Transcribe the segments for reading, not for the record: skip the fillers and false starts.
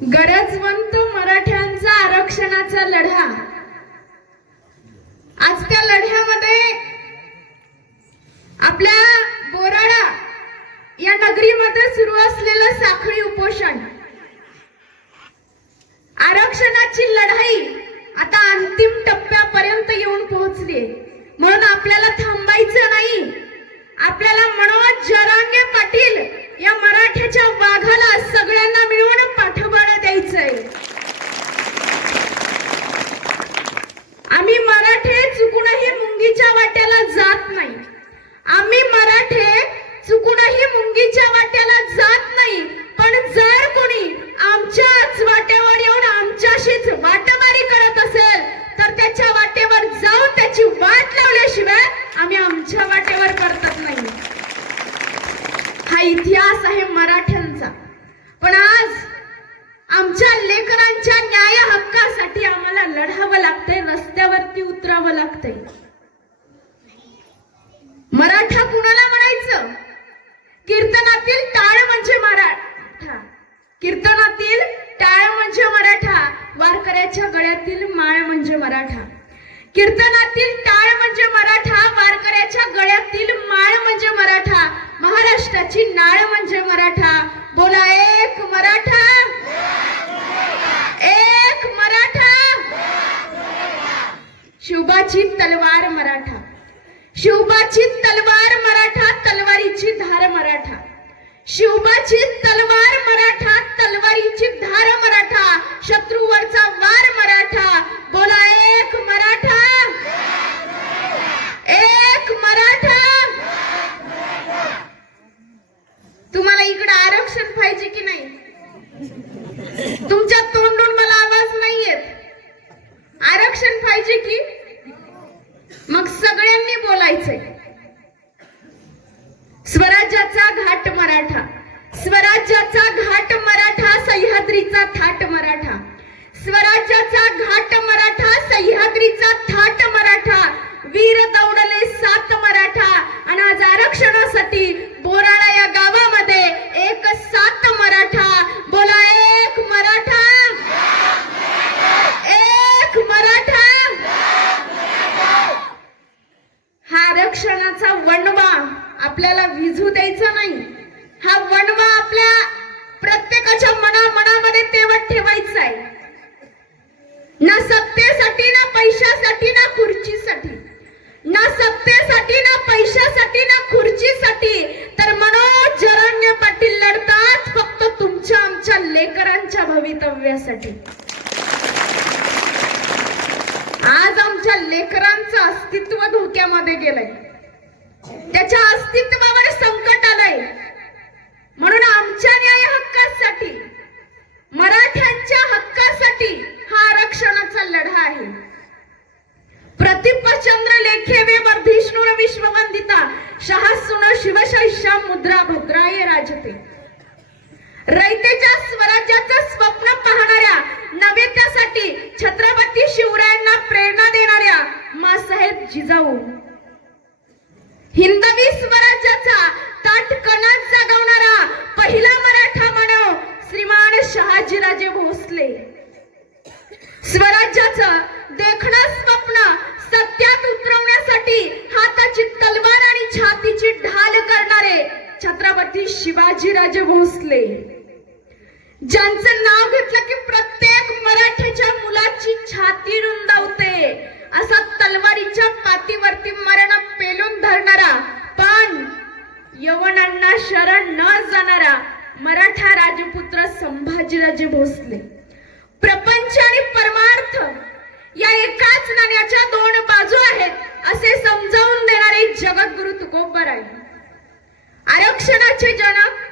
गरजवंत मराठ्यांचा आरक्षणाचा लढा। आज त्या लढ्यामध्ये आपल्या बोराडा या नगरीमध्ये सुरू असलेलं साखळी उपोषण, आरक्षणाची लढाई आता अंतिम टप्प्यापर्यंत येऊन पोहोचली। म्हणून आपल्याला थांबायचं नाही। आपल्याला मनोज जरांगे पाटील या मराठ्याच्या वाघाला सगळ्यांना मिळून पाठबळ द्यायचंय। आम्ही मराठे चुकूनही मुंगीच्या वाट्याला जात नाही। आम्ही मराठे चुकूनही मुंगीच्या वाट्याला जात नाही। पण जर कोणी आमच्याच वाट्यावर येऊन आमच्याशीच वाटबारी करत असेल तर त्याच्या वाटेवर जाऊन त्याची वाट लावल्याशिवाय आम्ही आमच्या वाटेवर परतत नाही। हा इतिहास आहे मराठ्यांचा। पण आज आमच्या लेकरांच्या न्याय हक्कासाठी आम्हाला लढावं लागतंय, रस्त्यावरती उतरावं लागतंय। मराठा कुणाला म्हणायचं? कीर्तनातील टाळ म्हणजे मराठा, कीर्तनातील टाळ म्हणजे मराठा, वारकऱ्याच्या गळ्यातील माळ म्हणजे मराठा। कीर्तनातील टाळ म्हणजे मराठा, वारकऱ्याच्या गळ्यातील माळ म्हणजे मराठा, महाराष्ट्राची नाळ म्हणजे मराठा। बोला एक मराठा, एक मराठा। शिवबाची तलवार मराठा, शिवबाची तलवार मराठा, तलवारीची धार मराठा। शिवबाची तलवार मराठा, तलवारीची धार मराठा, शत्रूवरचा वार मराठा। बोला एक मराठा, एक मराठा। तुम्हाला इकडे आरक्षण पाहिजे की नाही? तुमच्या तोंडून मला आवाज नाही येत। आरक्षण पाहिजे की? मग सगळ्यांनी बोलायचंय। स्वराज्याचा घाट मराठा, स्वराज्याचा घाट मराठा, सह्याद्रीचा थाट मराठा। स्वराज्याचा घाट मराठा, सह्याद्रीचा थाट मराठा, वीर दौडले सात मराठा। आणि आज आरक्षणासाठी बोराडा या गावामध्ये एक सात मराठा। बोला एक मराठा, एक मराठा। हा आरक्षणाचा वणवा आपल्याला विझू द्यायचा नाही। हा वणवा आपल्या प्रत्येकाच्या मनामध्ये तेवत ठेवायचा आहे। ना सत्तेसाठी, ना पैशासाठी, ना खुर्चीसाठी, ना सत्तेसाठी, ना पैशासाठी, ना खुर्चीसाठी, तर मनोज जरांगे पाटील लढतात फक्त तुमच्या आमच्या लेकरांच्या भवितव्यासाठी। आज आमच्या लेकरांचं अस्तित्व धोक्यामध्ये गेलंय, त्याच्या अस्तित्वावर संकट आलंय। म्हणून आमच्या न्याय हक्कासाठी, मराठ्यांच्या हक्कासाठी हा आरक्षणाचा लढा आहे। प्रतिपचंद्र लेखेवे वर्धिष्णुर विश्ववंदिता, शाहसुन शिवशैष्या मुद्रा भद्राय राजते। रयतेच्या स्वराज्याचं स्वप्न पाहणाऱ्या, नवेत्यासाठी छत्रपती शिवरायांना प्रेरणा देणाऱ्या माँसाहेब जिजाऊ, हिंदवी स्वराज्याचा ताठकणा जागवणारा पहिला मराठा मानव श्रीमान शहाजीराजे भोसले, स्वराज्याचं देखणं स्वप्न सत्यात उतरवण्यासाठी हाताची तलवार आणि छातीची ढाल करणारे छत्रपती शिवाजीराजे भोसले, ज्यांचं नाव घेतलं की प्रत्येक मराठ्याच्या मुलाची छाती रुंदावते, असा तलवारीच्या पातीवरती मरण पेलून धरणारा पण यवनांना शरण न जाणारा मराठा राजपुत्र संभाजीराजे भोसले। प्रपंच आणि परमार्थ या एकाच नाण्याच्या दोन बाजू आहेत असे समजावून देणारे जगद्गुरु तुकोबराय। आरक्षणाचे जनक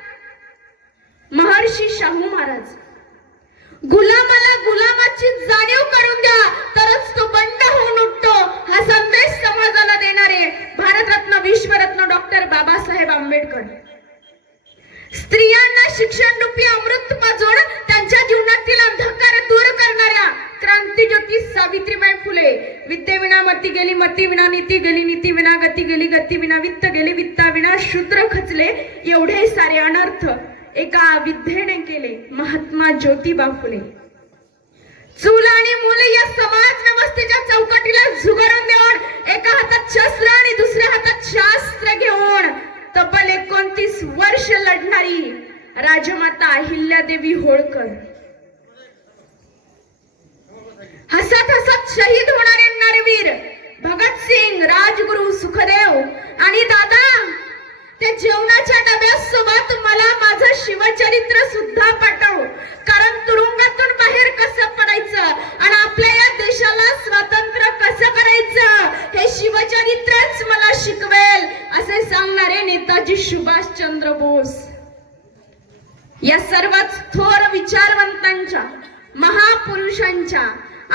महर्षी शाहू महाराज, गुलामाला गुलामाची जाणीव करून द्या तरच तो बंड होऊन उठतो, हा संदेश समाजाला देणारे भारतरत्न विश्वरत्न डॉक्टर बाबासाहेब आंबेडकर। स्त्रियांना शिक्षण रूपी अमृत पाजून त्यांच्या जीवनातील अंधकार दूर करणाऱ्या क्रांतिज्योती सावित्रीबाई फुले, विद्येविना मती गेली, मती विना नीती गेली, नीती विना गती गेली, गती विना वित्त गेली, वित्ता विना शूद्र खचले, एवढे सारे अनर्थ एका विद्येने केले महात्मा ज्योतिबा फुले. चूल आणि मूल या समाज व्यवस्थेच्या चौकटीला झुगारून देऊन एका हातात शस्त्र आणि दुसऱ्या हातात शास्त्र घेऊन तब्बल 29 वर्ष लढणारी राजमाता अहिल्यादेवी होळकर, हसत हसत शहीद होणारे नरवीर भगतसिंग, राजगुरू, सुखदेव आणि दादा, त्या जेवणाच्या डब्यासोबत मला माझं शिवचरित्र सुद्धा पाठव, कारण तुरुंगातून बाहेर कसं पडायचं आणि आपल्या या देशाला स्वतंत्र कसं करायचं हे शिवचरित्रच मला शिकवेल, असे सांगणारे नेताजी सुभाषचंद्र बोस. या सर्वच थोर विचारवंतांच्या, महापुरुषांच्या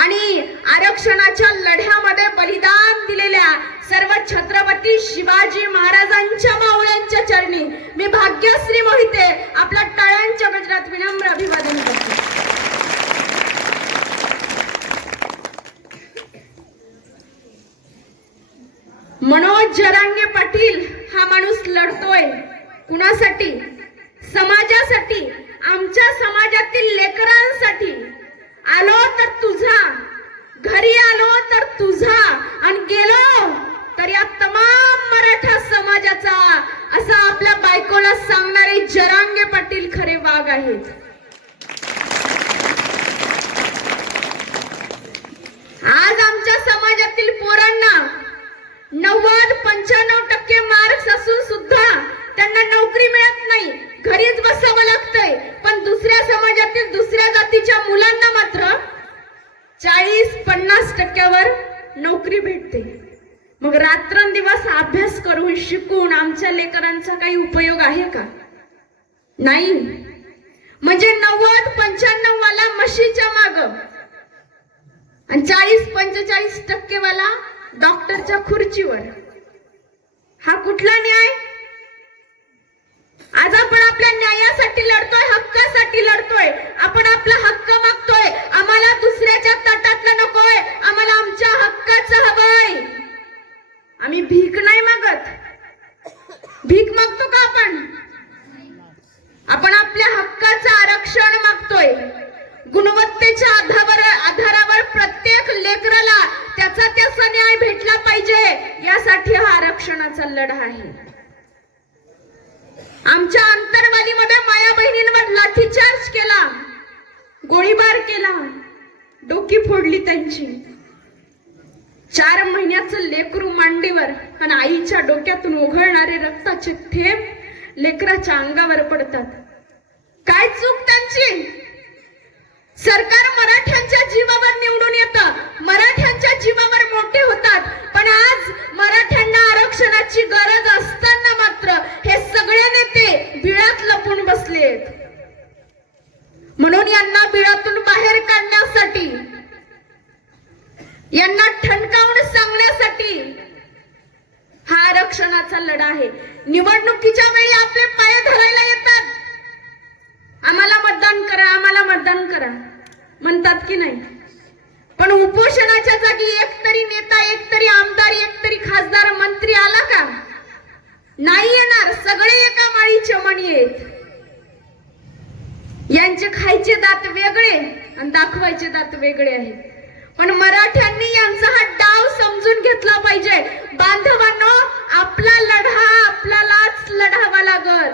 आणि आरक्षणाच्या लढ्यामध्ये बलिदान दिलेल्या सर्व छत्रपती शिवाजी महाराजांच्या मावळ्यांच्या चरणी मी भाग्यश्री मोहिते आपल्या टाळ्यांच्या गजरात विनम्र अभिवादन करते. मनोज जरांगे पाटील हा माणूस लढतोय कुणासाठी? समाजासाठी, आमच्या समाजातील लेकरांसाठी. आलो तर तुझा, घरी आलो तर तुझा आणि गेलो तर या तमाम मराठा समाजाचा, असा आपल्या बायकोला सांगणारे जरांगे पाटील खरे वाघ आहेत. आज आमच्या समाजातील पोरांना 90-95% मार्क्स असून सुद्धा त्यांना नोकरी मिळत नाही, घरीच बसावं लागतंय. पण दुसऱ्या समाजातील दुसऱ्या जातीच्या मुलांना मात्र 40-50% नोकरी भेटते. मग रात्रंदिवस अभ्यास करून शिकून आमच्या लेकरांचा काही उपयोग आहे का? नाही. म्हणजे 90-95 वाला म्हशीच्या माग आणि 40-45% वाला डॉक्टरच्या खुर्चीवर. हा कुठला न्याय? आज आपण आपल्या न्यायासाठी लढतोय, हक्कासाठी लढतोय. आपण आपला हक्क मागतोय. आम्हाला दुसऱ्याच्या ताटातलं नकोय, आम्हाला आमच्या हक्काचं हवंय. आम्ही भीक नाही मागत. भीक मागतो का आपण? आपण आपल्या हक्काचं आरक्षण मागतोय. गुणवत्तेच्या आधारावर प्रत्येक लेकराला त्याचा न्याय भेटला पाहिजे, यासाठी हा आरक्षणाचा लढा आहे. आमच्या अंतरवालीमध्ये माया बहिणींवर लाठीचार्ज केला, गोळीबार केला, डोकी फोडली त्यांची. 4 महिन्याचं लेकरू मांडीवर आणि आईच्या डोक्यातून ओघळणारे रक्ताचे थेंब लेकराच्या अंगावर पडतात. काय चूक त्यांची? सरकार मराठ्यांच्या जीवावर निवडून येतं, मराठ्यांच्या जीवावर मोठे होतात. पण आज मराठ्यांना आरक्षणाची गरज असताना मात्र हे सगळे नेते बिळात लपून बसलेत. म्हणून यांना बिळातून बाहेर काढण्यासाठी, यांना ठणकावून सांगण्यासाठी हा आरक्षणाचा लढा आहे. निवडणुकीच्या वेळी आपले पाय धरायला येतात, आम्हाला मतदान करा, आम्हाला मतदान करा म्हणतात की नाही? पण उपोषणाच्या जागी एकतरी नेता, एकतरी आमदार, एकतरी खासदार, मंत्री आला का? नाही येणार. सगळे एका माळीचे मणी आहेत. यांचे खायचे दात वेगळे आणि दाखवायचे दात वेगळे आहेत. पण मराठ्यांनी यांचा हा डाव समजून घेतला पाहिजे. बांधवांनो, आपला लढा आपल्यालाच लढावा लागल.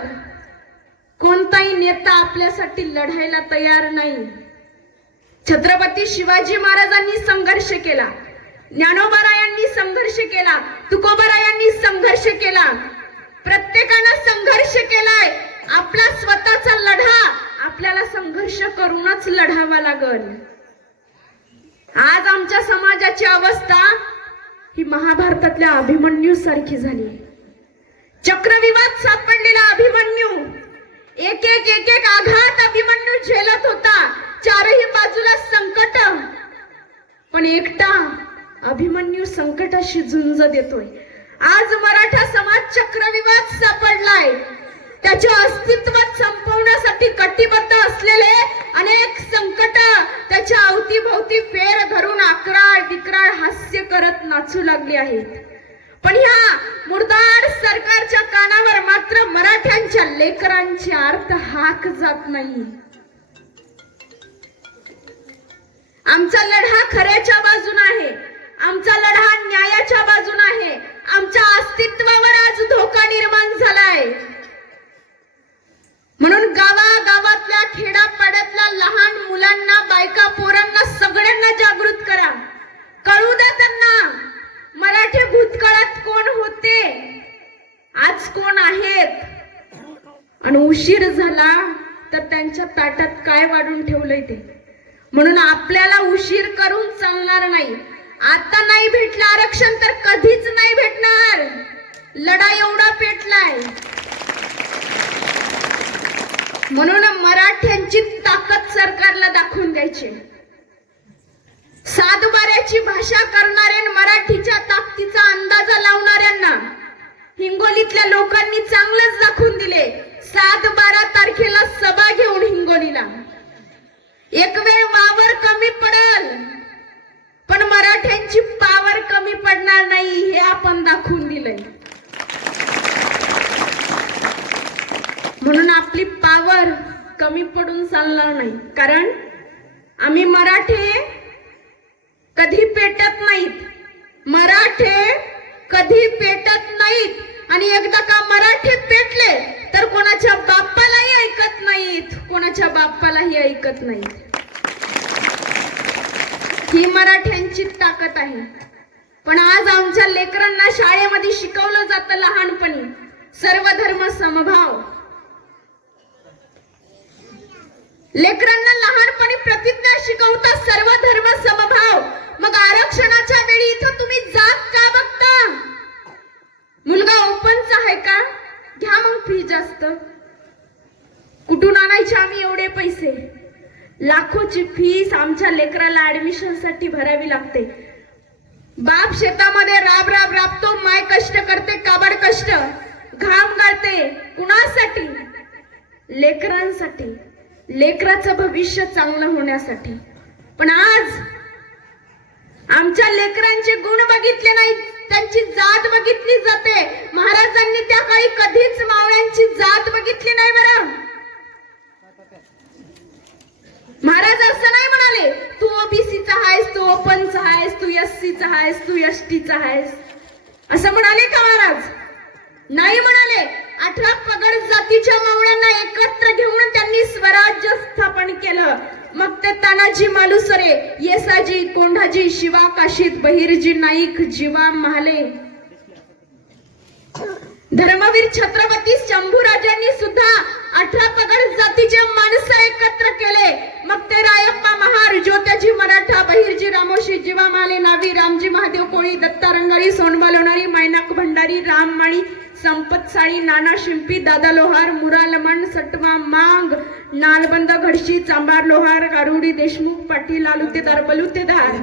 कोणताही नेता आपल्यासाठी लढायला तयार नाही. छत्रपती शिवाजी महाराजांनी संघर्ष केला, ज्ञानोबारायांनी संघर्ष केला, तुकोबारायांनी संघर्ष केला. प्रत्येकानं संघर्ष केलाय. आपला स्वतःचा लढा आपल्याला संघर्ष करूनच लढावा लागल. आज आमच्या समाजाची अवस्था ही महाभारतातल्या अभिमन्यू सारखी झाली. चक्रविवाद सापडलेला अभिमन्यू, एक एक आघात अभिमन्यू झेलत होता. 4ही बाजूला संकट, पण एकटा अभिमन्यू संकटाशी झुंज देतोय. आज मराठा समाज चक्रविवाद सापडलाय. त्याच्या अस्तित्व संपवण्यासाठी कटिबद्ध असलेले अनेक संकट त्याच्या अवतीभोवती फेर धरून अकराळ विकराळ हास्य करत नाचू लागले आहेत. पण ह्या मुर्दार सरकारच्या कानावर मात्र मराठ्यांच्या लेकरांची अर्थ हाक जात नाही. आमचा लढा खऱ्याच्या बाजून आहे, आमचा लढा न्यायाच्या बाजून आहे. आमच्या अस्तित्वावर आज धोका निर्माण झालाय. म्हणून गावागावातल्या खेड्यापाड्यातल्या लहान मुलांना, बायका, पोरांना सगळ्यांना जागृत करा. कळू द्या त्यांना मराठी भूतकाळात कोण होते, आज कोण आहेत, आणि उशीर झाला तर त्यांच्या ताटात काय वाढून ठेवलंय ते. म्हणून आपल्याला उशीर करून चालणार नाही. आता नाही भेटलं आरक्षण तर कधीच नाही भेटणार. लढा एवढा पेटलाय. म्हणून मराठ्यांची ताकद सरकारला दाखवून द्यायची. सातबाऱ्याची भाषा करणाऱ्या, मराठीच्या ताकदीचा अंदाजा लावणाऱ्यांना हिंगोलीतल्या लोकांनी चांगलंच दाखवून दिले. 7-12 तारखेला सभा घेऊन हिंगोलीला एक वेळ वावर कमी पडल, पण मराठ्यांची पावर कमी पडणार नाही हे आपण दाखवून दिलंय. म्हणून आपली पावर कमी पडून चालणार नाही. कारण आम्ही मराठे कधी पेटत नाहीत, मराठे कधी पेटत नाहीत. आणि एकदा का मराठे पेटले तर कोणाच्या बाप्पालाही ऐकत नाहीत, कोणाच्या बाप्पालाही ऐकत नाहीत. ही मराठ्यांची ताकद आहे. पण आज आमच्या लेकरांना शाळेमध्ये शिकवलं जातं लहानपणी सर्व धर्म समभाव. लेकरांना लहानपणी प्रतिज्ञा शिकवतात सर्व धर्म समभाव. मग आरक्षणाच्या वेळी इथं तुम्ही जात का बघता? मुलगा ओपनचा आहे का? घ्या मग फी जास्त. कुठून आणायचे आम्ही एवढे पैसे? लाखोची फीस आमच्या लेकराला ऍडमिशन साठी भरावी लागते. बाप शेतामध्ये राब राब राबतो, माय कष्ट करते, काबाड कष्ट, घाम गाळते. कुणासाठी? लेकरांसाठी, लेकराचं भविष्य चांगलं होण्यासाठी. पण आज आमच्या लेकरांचे गुण बघितले नाहीत, त्यांची जात बघितली जाते. महाराजांनी त्या काळी कधीच मावळ्यांची जात बघितली नाही. बरं, महाराज असं नाही म्हणाले तू ओबीसीचा आहेस, तू ओपनचा आहेस, तू एससीचा आहेस, तू एसटीचा आहेस, असं म्हणाले का महाराज? नाही म्हणाले. 18 पगड जातीच्या मावळ्यांना एकत्र घेऊन त्यांनी स्वराज्य स्थापन केलं. मग ते तानाजी मालुसरे, येसाजी, कोंढाजी, शिवा काशीद, बहिर्जी नाईक, जीवा महाले, धर्मवीर छत्रपती शंभूराजांनी सुद्धा 18 पगड जातीचे माणसं एकत्र केले. मग ते रायप्पा महार, ज्योत्याजी मराठा, बहिर्जी रामोशी, जीवा महाले, नावी, रामजी महादेव कोळी, दत्ता रंगारी, सोनबा लोणारी, मायनाक भंडारी, राम माळी, संपत साळी, नाना शिंपी, दादा लोहार, मुरा लमण, सटवा मांग, नालबंद, घडशी, चांबार लोहार, गारुडी, देशमुख, पाटील, आलुतेदार, बलुतेदार,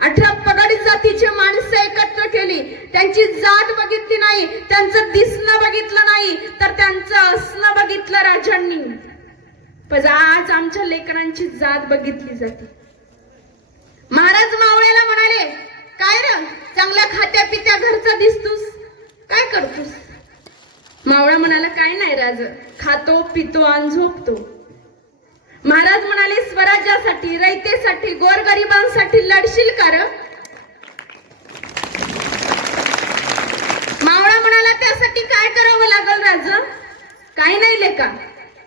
18 पगड जातीची माणसं एकत्र केली. त्यांची जात बघितली नाही, त्यांचं दिसणं बघितलं नाही, तर त्यांचं असणं बघितलं राजांनी. पण आज आमच्या लेकरांची जात बघितली जाते. महाराज मावळ्याला म्हणाले, काय रे चांगल्या खात्या पित्या घरचा दिसतोस, काय करतोस? मावळा म्हणाला, काय नाही राज, खातो पितो आणि झोपतो. महाराज म्हणाले, स्वराज्यासाठी, रयतेसाठी, गोरगरिबांसाठी लढशील का र? मावळा म्हणाला, त्यासाठी काय करावं लागल राज? काही नाही लेका,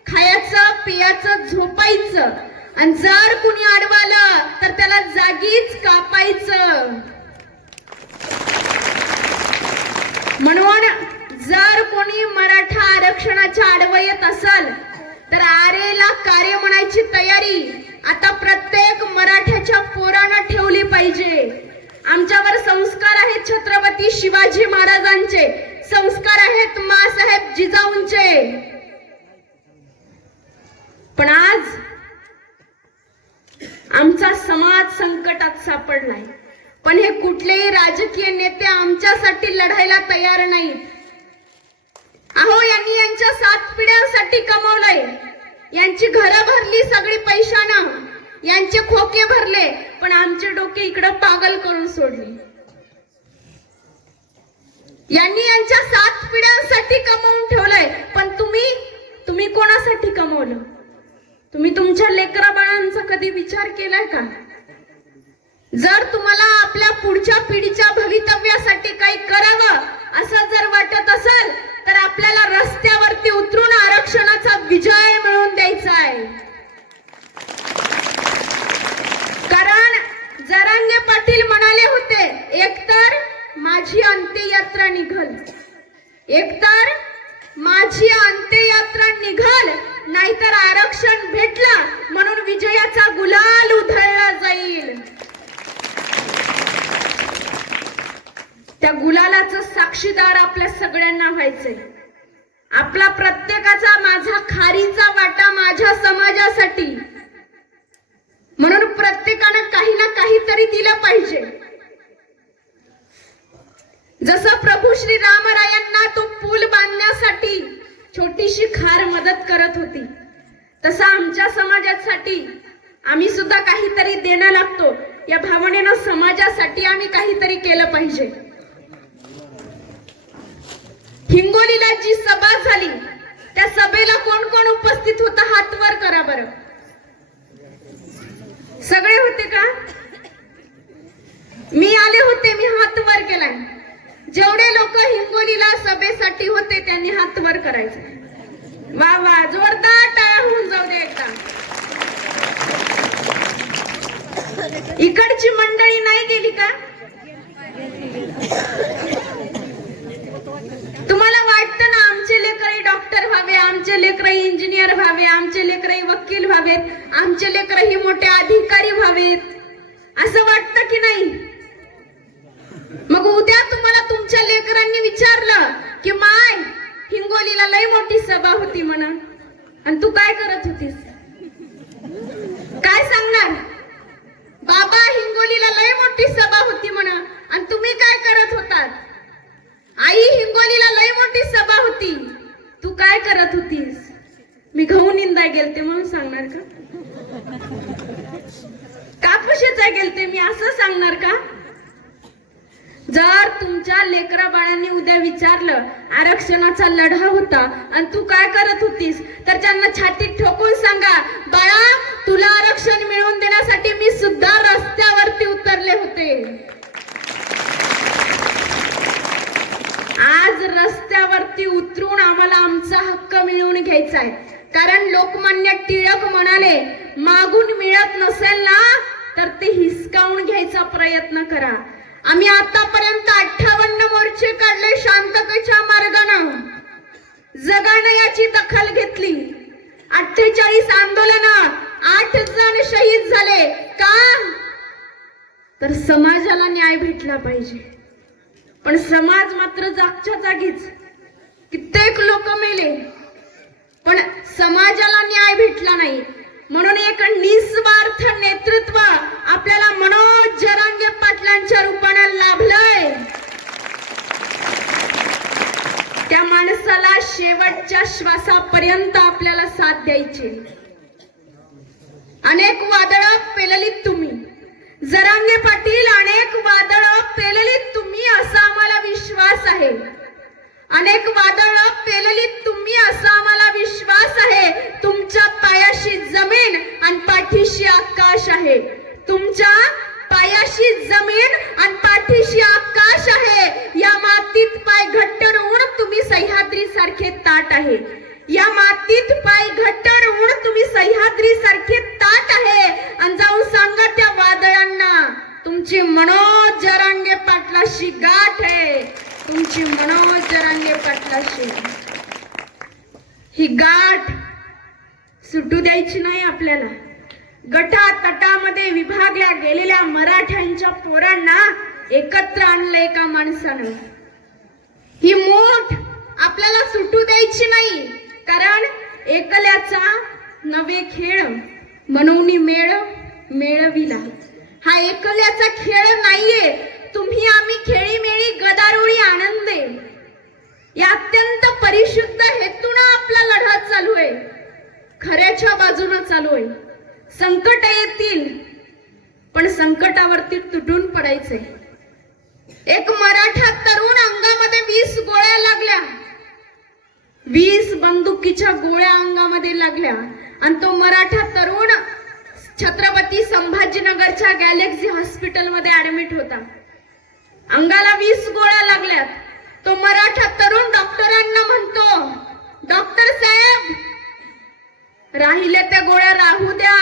खायचं पियाचं झोपायचं, आणि जर कुणी अडवालं तर त्याला जागीच कापायचं. म्हणून जर कोणी मराठा आरक्षणाच्या आडवं येत असेल तर आरेला कार्य म्हणायची तयारी आता प्रत्येक मराठ्याच्या पोरानं ठेवली पाहिजे. आमच्यावर संस्कार आहेत छत्रपती शिवाजी महाराजांचे, संस्कार आहेत माँसाहेब जिजाऊंचे. पण आज आमचा समाज संकटात सापडलाय. पण हे कुठलेही राजकीय नेते आमच्यासाठी लढायला तयार नाहीत. अहो, यांनी यांच्या 7 पिढ्यांसाठी कमवलंय, यांची घरं भरली सगळी पैशानं, यांचे खोके भरले, पण आमचे डोके इकडं पागल करून सोडले. यांनी यांच्या 7 पिढ्यांसाठी कमवून ठेवलंय, पण तुम्ही कोणासाठी कमवलं? तुम्ही तुमच्या लेकरा बाळांचा कधी विचार केलाय का? जर तुम्हाला आपल्या पुढच्या पिढीच्या भवितव्यासाठी काही करावं असं जर वाटत असेल तर आपल्याला रस्त्यावरती उतरून आरक्षणाचा विजय मिळवून द्यायचा आहे. कारण जरांगे पाटील म्हणाले होते, एकतर माझी अंत्ययात्रा निघल, एकतर माझी अंत्ययात्रा निघल, नाहीतर आरक्षण भेटला म्हणून विजयाचा गुलाल उधळला जाईल. त्या गुलालाचं साक्षीदार आपल्या सगळ्यांना व्हायचंय. आपला प्रत्येकाचा माझा खारीचा वाटा माझ्या समाजासाठी, म्हणून प्रत्येकानं काही ना काहीतरी दिलं पाहिजे. जसं प्रभू श्री रामरायांना तो पूल बांधण्यासाठी छोटीशी खार मदत करत होती, तसं आमच्या समाजासाठी आम्ही सुद्धा काहीतरी देणं लागतो. या भावनेनं समाजासाठी आम्ही काहीतरी केलं पाहिजे. हिंगोलीला जी सभा झाली त्या सभेला कोण कोण उपस्थित होता? हात वर करा बरं. सगळे होते का? मी आले होते, मी हात वर केलाय. जेवढे लोक हिंगोलीला सभेसाठी होते त्यांनी हात वर करायचे. वा वा, जोरदार टाळ्या होऊन जाऊ दे एकदा. इकडची मंडळी नाही गेली का? तुम्हाला वाटतं ना आमचे लेकरही डॉक्टर व्हावे, आमचे लेकरही इंजिनियर व्हावे, आमचे लेकरही वकील व्हावेत, आमचे लेकरही मोठे अधिकारी व्हावेत, असं वाटतं की नाही? मग उद्या तुम्हाला तुमच्या लेकरांनी विचारलं की माय हिंगोलीला लई मोठी सभा होती म्हणा, आणि तू काय करत होतीस? काय सांगणार? बाबा हिंगोलीला लई मोठी सभा होती म्हणा, आणि तुम्ही काय करत होतात? आई हिंगोलीला लई मोठी सभा होती, तू काय करत होतीस? मी गहू निंदा गेलते म्हणून सांगणार का? कापूशेचा गेलते मी असं सांगणार का? जर तुमच्या लेकरा बाळांनी उद्या विचारलं आरक्षणाचा लढा होता आणि तू काय करत होतीस, तर त्यांना छातीत ठोकून सांगा, बाळा तुला आरक्षण मिळवून देण्यासाठी मी सुद्धा रस्त्यावरती उतरले होते. आज रस्त्यावरती उतरून आम्हाला आमचा हक्क मिळवून घ्यायचा आहे. कारण लोकमान्य टिळक म्हणाले, मागून मिळत नसेल ना तर ते हिसकावून घ्यायचा प्रयत्न करा. आम्ही आतापर्यंत 58 मोर्चे काढले शांततेच्या मार्गाने. जगाने याची दखल घेतली. 48 आंदोलन, 8 जण शहीद झाले. का? तर समाजाला न्याय भेटला पाहिजे. पण समाज मात्र जागच्या जागीच. कित्येक लोक मेले पण समाजाला न्याय भेटला नाही. म्हणून एक निस्वार्थ नेतृत्व आपल्याला मनोज जरांगे पाटलांच्या रूपाने लाभलंय. त्या माणसाला शेवटच्या श्वासापर्यंत आपल्याला साथ द्यायची. अनेक वादळं पेललीत तुम्ही, जरांगे पाटील, अनेक वादळं पेललीत तुम्ही असा आम्हाला विश्वास आहे. अनेक वादळं पेललीत तुम्ही असा आम्हाला विश्वास आहे. तुमच्या पायाशी जमीन आणि पाठीशी आकाश आहे. तुमच्या पायाशी जमीन आणि पाठीशी आकाश आहे. या मातीत पाय घट्ट रोवून तुम्ही सह्याद्री सारखे ताट आहे. या मातीत पाय घट्ट रोवून तुम्ही सह्याद्री सारखे ताट आहे. आणि जाऊन सांगा त्या वादळांना, तुमची मनोज जरांगे पाटलाशी गाठ आहे. तुमची मनोज जरांगे पाटलाशी ही गाठ सुटू द्यायची नाही आपल्याला. गटा तटामध्ये विभागल्या गेलेल्या मराठ्यांच्या पोरांना एकत्र आणलं एका माणसानं. ही मूठ आपल्याला सुटू द्यायची नाही. कारण एकल्याचा नवे खेळ म्हणून मेळ मेळविला. हा एकल्याचा खेळ नाहीये. तुम्ही आम्ही खेळी मेळी गदारोळी आनंदे या अत्यंत परिशुद्ध हेतून आपला लढा चालू आहे. खऱ्याच्या बाजूने चालू आहे. संकट येतील पण संकटावरती तुटून पडायचे. एक मराठा तरुण अंगामध्ये 20 गोळ्या लागल्या, 20 बंदुकीच्या गोळ्या अंगामध्ये लागल्या आणि तो मराठा तरुण छत्रपती संभाजीनगरच्या गॅलेक्सी हॉस्पिटलमध्ये ऍडमिट होता. अंगाला 20 गोळ्या लागल्यात. तो मराठा तरुण डॉक्टरांना म्हणतो, डॉक्टर साहेब, राहिले त्या गोळ्या राहू द्या,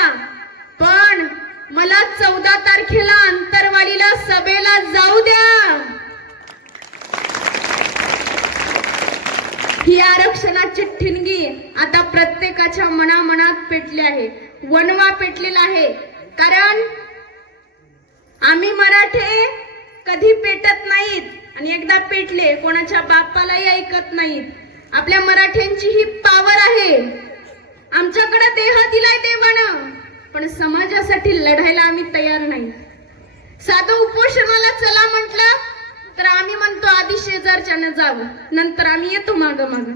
पण मला 14 तारखेला अंतरवालीला सभेला जाऊ द्या. ही आरक्षणाची ठिणगी आता प्रत्येकाच्या मनामनात पेटली आहे, वणवा पेटलेला आहे. कारण आम्ही मराठे कधी पेटत नाहीत आणि एकदा पेटले कोणाच्या बापालाही ऐकत नाहीत. आपल्या मराठ्यांची ही पावर आहे. आमच्याकडे देह दिलाय देवानं, पण समाजासाठी लढायला आम्ही तयार नाही. साधं उपोषणाला चला म्हटलं तर आम्ही म्हणतो आधी शेजारच्यानं जावं, नंतर आम्ही येतो माग माग.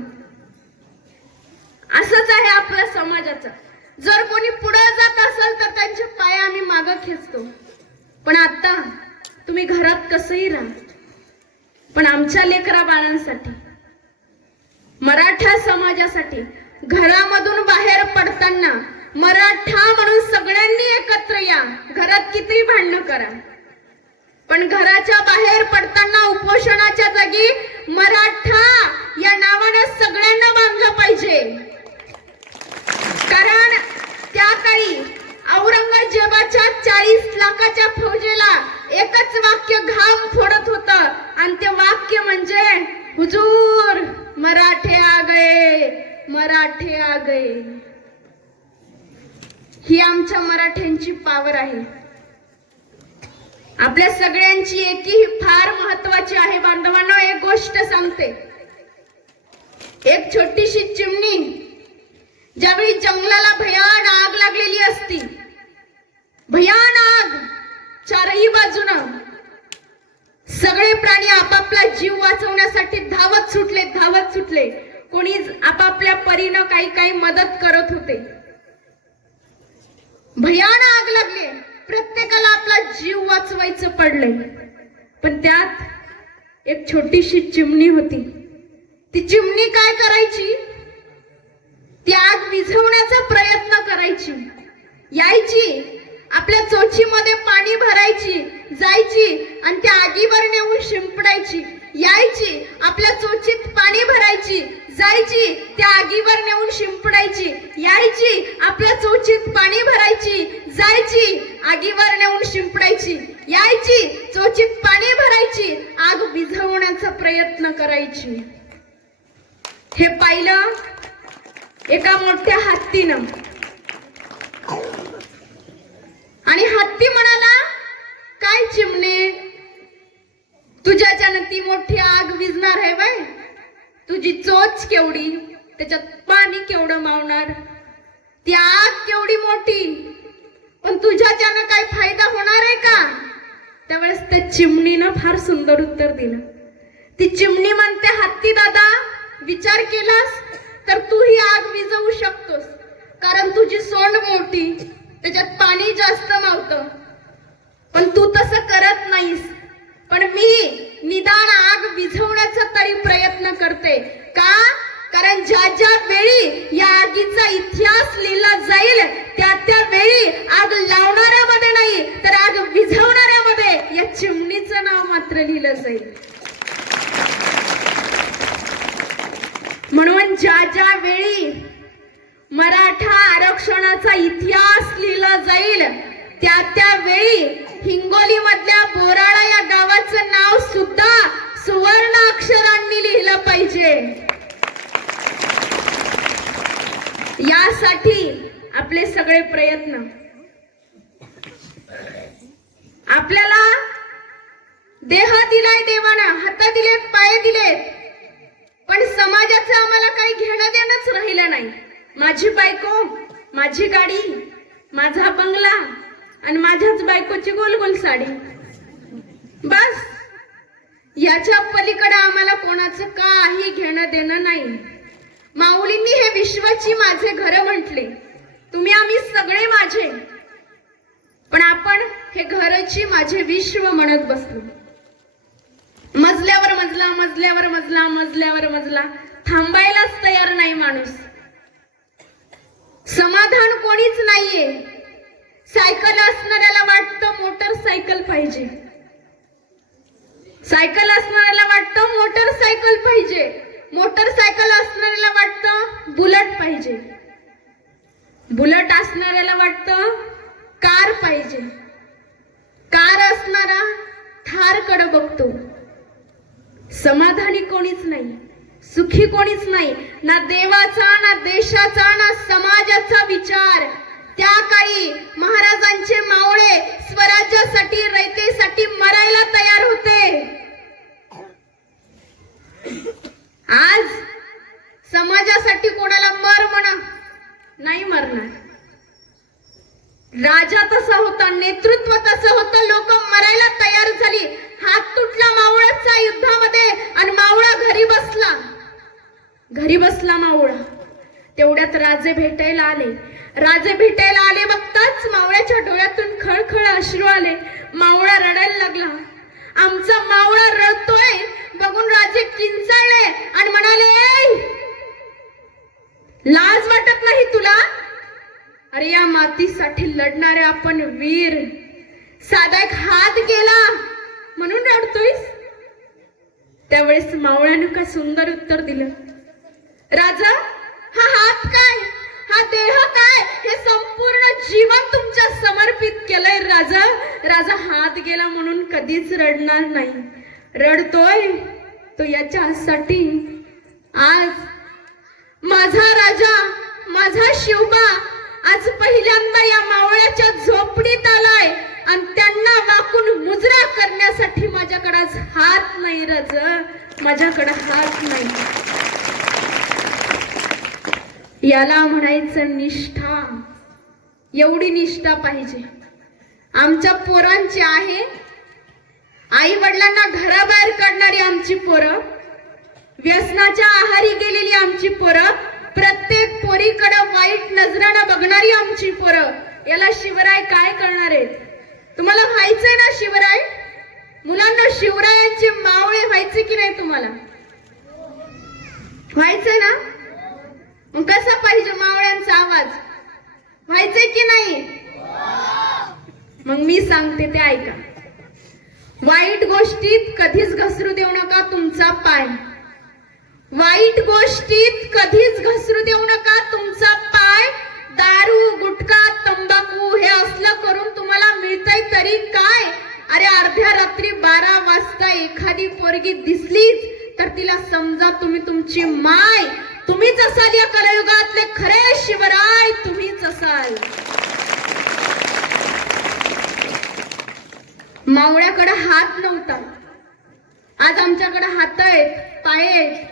असंच आहे आपल्या समाजाचं. जर कोणी पुढे जात असेल तर त्यांचे पाय आम्ही माग खेचतो. पण आता तुम्ही घरात कसंही राहा, पण आमच्या लेकरा बाळांसाठी, मराठा समाजासाठी घरामधून बाहेर पडताना मराठा म्हणून सगळ्यांनी एकत्र या. घरात कितीही भांडणं करा, पण घराच्या बाहेर पडताना उपोषणाच्या जागी मराठा या नावानं सगळ्यांना बांधलं पाहिजे. कारण त्या काळी औरंगजेबाच्या 40 लाखाच्या फौजेला एकच वाक्य घाम फोडत होत आणि ते वाक्य म्हणजे हुजूर मराठे आ गए, मराठे आ गए. ही आमच्या मराठ्यांची पावर आहे. आपल्या सगळ्यांची एकी ही फार महत्वाची आहे. बांधवांनो, एक गोष्ट सांगते. एक छोटीशी चिमणी ज्यावेळी जंगलाला भयान आग लागलेली असती, भयान आग, चारही बाजूनं सगळे प्राणी आपापला जीव वाचवण्यासाठी धावत सुटले. कोणी आपापल्या परीनं काही मदत करत होते. भयान आग लागले, प्रत्येकाला आपला जीव वाचवायचं पडलंय. पण त्यात एक छोटीशी चिमणी होती. ती चिमणी काय करायची? ती आग विझवण्याचा प्रयत्न करायची. यायची, आपल्या चोचीमध्ये पाणी भरायची, जायची आणि त्या आगीवर नेऊन शिंपडायची. यायची, आपल्या चोचीत पाणी भरायची, जायची, त्या आगीवर नेऊन शिंपडायची. यायची, आपल्या चोचीत पाणी भरायची, जायची, आगीवर नेऊन शिंपडायची. यायची, चोचीत पाणी भरायची, आग विझवण्याचा प्रयत्न करायची. हे पाहिलं एका मोठ्या हत्तीनं. आणि हत्ती म्हणाला, काय चिमणे, तुझ्याच्यानं ती मोठी आग विझणार आहे बाय? तुझी चोच केवढी, त्याच्यात पाणी केवढं मावणार, ती आग केवढी मोठी, पण तुझ्याच्यानं काय फायदा होणार आहे का? त्यावेळेस त्या चिमणीनं फार सुंदर उत्तर दिलं. ती चिमणी म्हणते, हत्ती दादा, विचार केलास तर तू ही आग विझवू शकतोस, कारण तुझी सोंड मोठी, त्याच्यात पाणी जास्त मावतं, पण तू तसं करत नाहीस. पण मी निदान आग विझवण्याचा तरी प्रयत्न करते. का? कारण ज्या वेळी या आगीचा इतिहास लिहिला जाईल त्या वेळी आग लावणाऱ्यामध्ये नाही तर आग विझवणाऱ्यामध्ये या चिमणीचं नाव मात्र लिहिलं जाईल. म्हणून ज्या वेळी मराठा आरक्षणाचा इतिहास लिहिला जाईल त्या वेळी हिंगोली मधल्या बोराळा या गावाचं नाव सुद्धा सुवर्ण अक्षरांनी लिहिलं पाहिजे. यासाठी आपले सगळे प्रयत्न. आपल्याला देह दिलाय देवानं, हात दिलेत, पाय दिलेत, पण समाजाचं आम्हाला काही घेणं देणंच राहिलं नाही. माझी बायको, माझी गाडी, माझा बंगला आणि माझ्याच बायकोची गोल गोल साडी, बस. याच्या पलीकडे आम्हाला कोणाचं काही घेणं देणं नाही. माऊलींनी हे विश्वाची माझे घर म्हटले. तुम्ही आम्ही सगळे माझे, पण आपण हे घरची माझे विश्व म्हणत बसलो. मजल्यावर मजला, मजल्यावर मजला, मजल्यावर मजला, थांबायलाच तयार नाही माणूस. समाधान कोणीच नाहीये. सायकल असणाऱ्याला वाटतं मोटरसायकल पाहिजे, सायकल असणाऱ्याला वाटतं मोटरसायकल पाहिजे, मोटरसायकल असणाऱ्याला वाटतं बुलेट पाहिजे, बुलेट असणाऱ्याला वाटतं कार पाहिजे, कार असणारा थारकडे बघतो. समाधानी कोणीच नाही, सुखी कोणीच नाही. ना देवाचा, ना देशाचा, ना समाजाचा विचार. त्या काळी महाराजांचे मावळे स्वराज्यासाठी, रयतेसाठी मरायला तयार होते. आज समाजासाठी कोणाला मर म्हणा, नाही मरणार. राजा तसा होता, नेतृत्व तसं होतं, लोक मरायला तयार झाली. हात तुटला मावळाचा युद्धामध्ये आणि मावळा घरी बसला, घरी बसला मावळा. तेवढ्यात राजे भेटायला आले. राजे भेटायला आले बघताच मावळ्याच्या डोळ्यातून खळखळ अश्रू आले. मावळा रडायला लागला. आमचा मावळा रडतोय बघून राजे किंचाळले आणि म्हणाले, लाज वाटत नाही तुला? अरे या मातीसाठी लढणारे आपण वीर, साधा एक हात गेला म्हणून रडतोयस? त्यावेळेस मावळ्यानं का सुंदर उत्तर दिलं, राजा हा हात काय, हा देह काय, हे संपूर्ण जीवन तुमच्या समर्पित केलंय राजा. राजा हात गेला म्हणून कधीच रडणार नाही. रडतोय तो याच्यासाठी, आज माझा राजा, माझा शिवबा आज पहिल्यांदा या मावळ्याच्या झोपडीत आलाय आणि त्यांना वाकून मुजरा करण्यासाठी माझ्याकडे आज हात नाही राजा, माझ्याकडे हात नाही. याला म्हणायचं निष्ठा. एवढी निष्ठा पाहिजे. आमच्या पोरांची आहे. आई वडिलांना घराबाहेर काढणारी आमची पोरं, व्यसनाच्या आहारी गेलेली आमची पोरं, प्रत्येक पोरीकडे वाईट नजरानं बघणारी आमची पोरं. याला शिवराय काय करणार आहेत? तुम्हाला व्हायचंय ना शिवराय? मुलांना शिवरायांचे मावळे व्हायचे की नाही? तुम्हाला व्हायचंय ना? मग कसा पाहिजे मावळ्यांचा आवाज? व्हायचंय की नाही? मग मी सांगते ते ऐका. वाईट गोष्टीत कधीच घसरू देऊ नका तुमचा पाय. वाईट गोष्टीत कधीच घसरू देऊ नका तुमचा पाय. दारू, गुटखा, तंबाखू हे असलं करून तुम्हाला मिळतंय तरी काय? अरे अर्ध्या रात्री 12 वाजता एखादी पोरगी दिसलीच तर तिला समजा तुम्ही तुमची माय. तुम्हीच असाल या कलयुगातले खरे शिवराय, तुम्हीच असाल. मावळ्याकडे हात नव्हता, आज आमच्याकडे हात आहेत, पाय आहेत.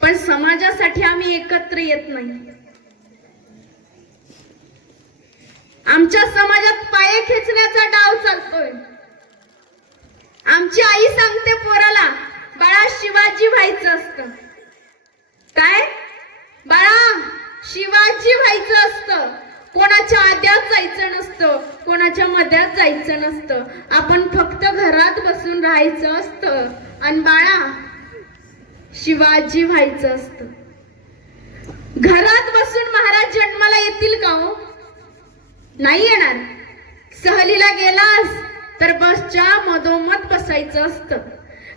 पण समाजासाठी आम्ही एकत्र येत नाही. आमच्या समाजात पाय खेचण्याचा डाव चालतोय. आमची आई सांगते पोराला, बाळा शिवाजी व्हायचं असतं. काय बाळा? शिवाजी व्हायचं असतं. कोणाच्या आद्यात जायचं नसतं, कोणाच्या मध्यात जायचं नसतं. आपण फक्त घरात बसून राहायचं असतं. आणि बाळा शिवाजी व्हायचं असतं. घरात बसून महाराज जन्माला येतील का हो? नाही येणार. सहलीला गेलास तर बसच्या मधोमध बसायचं असतं.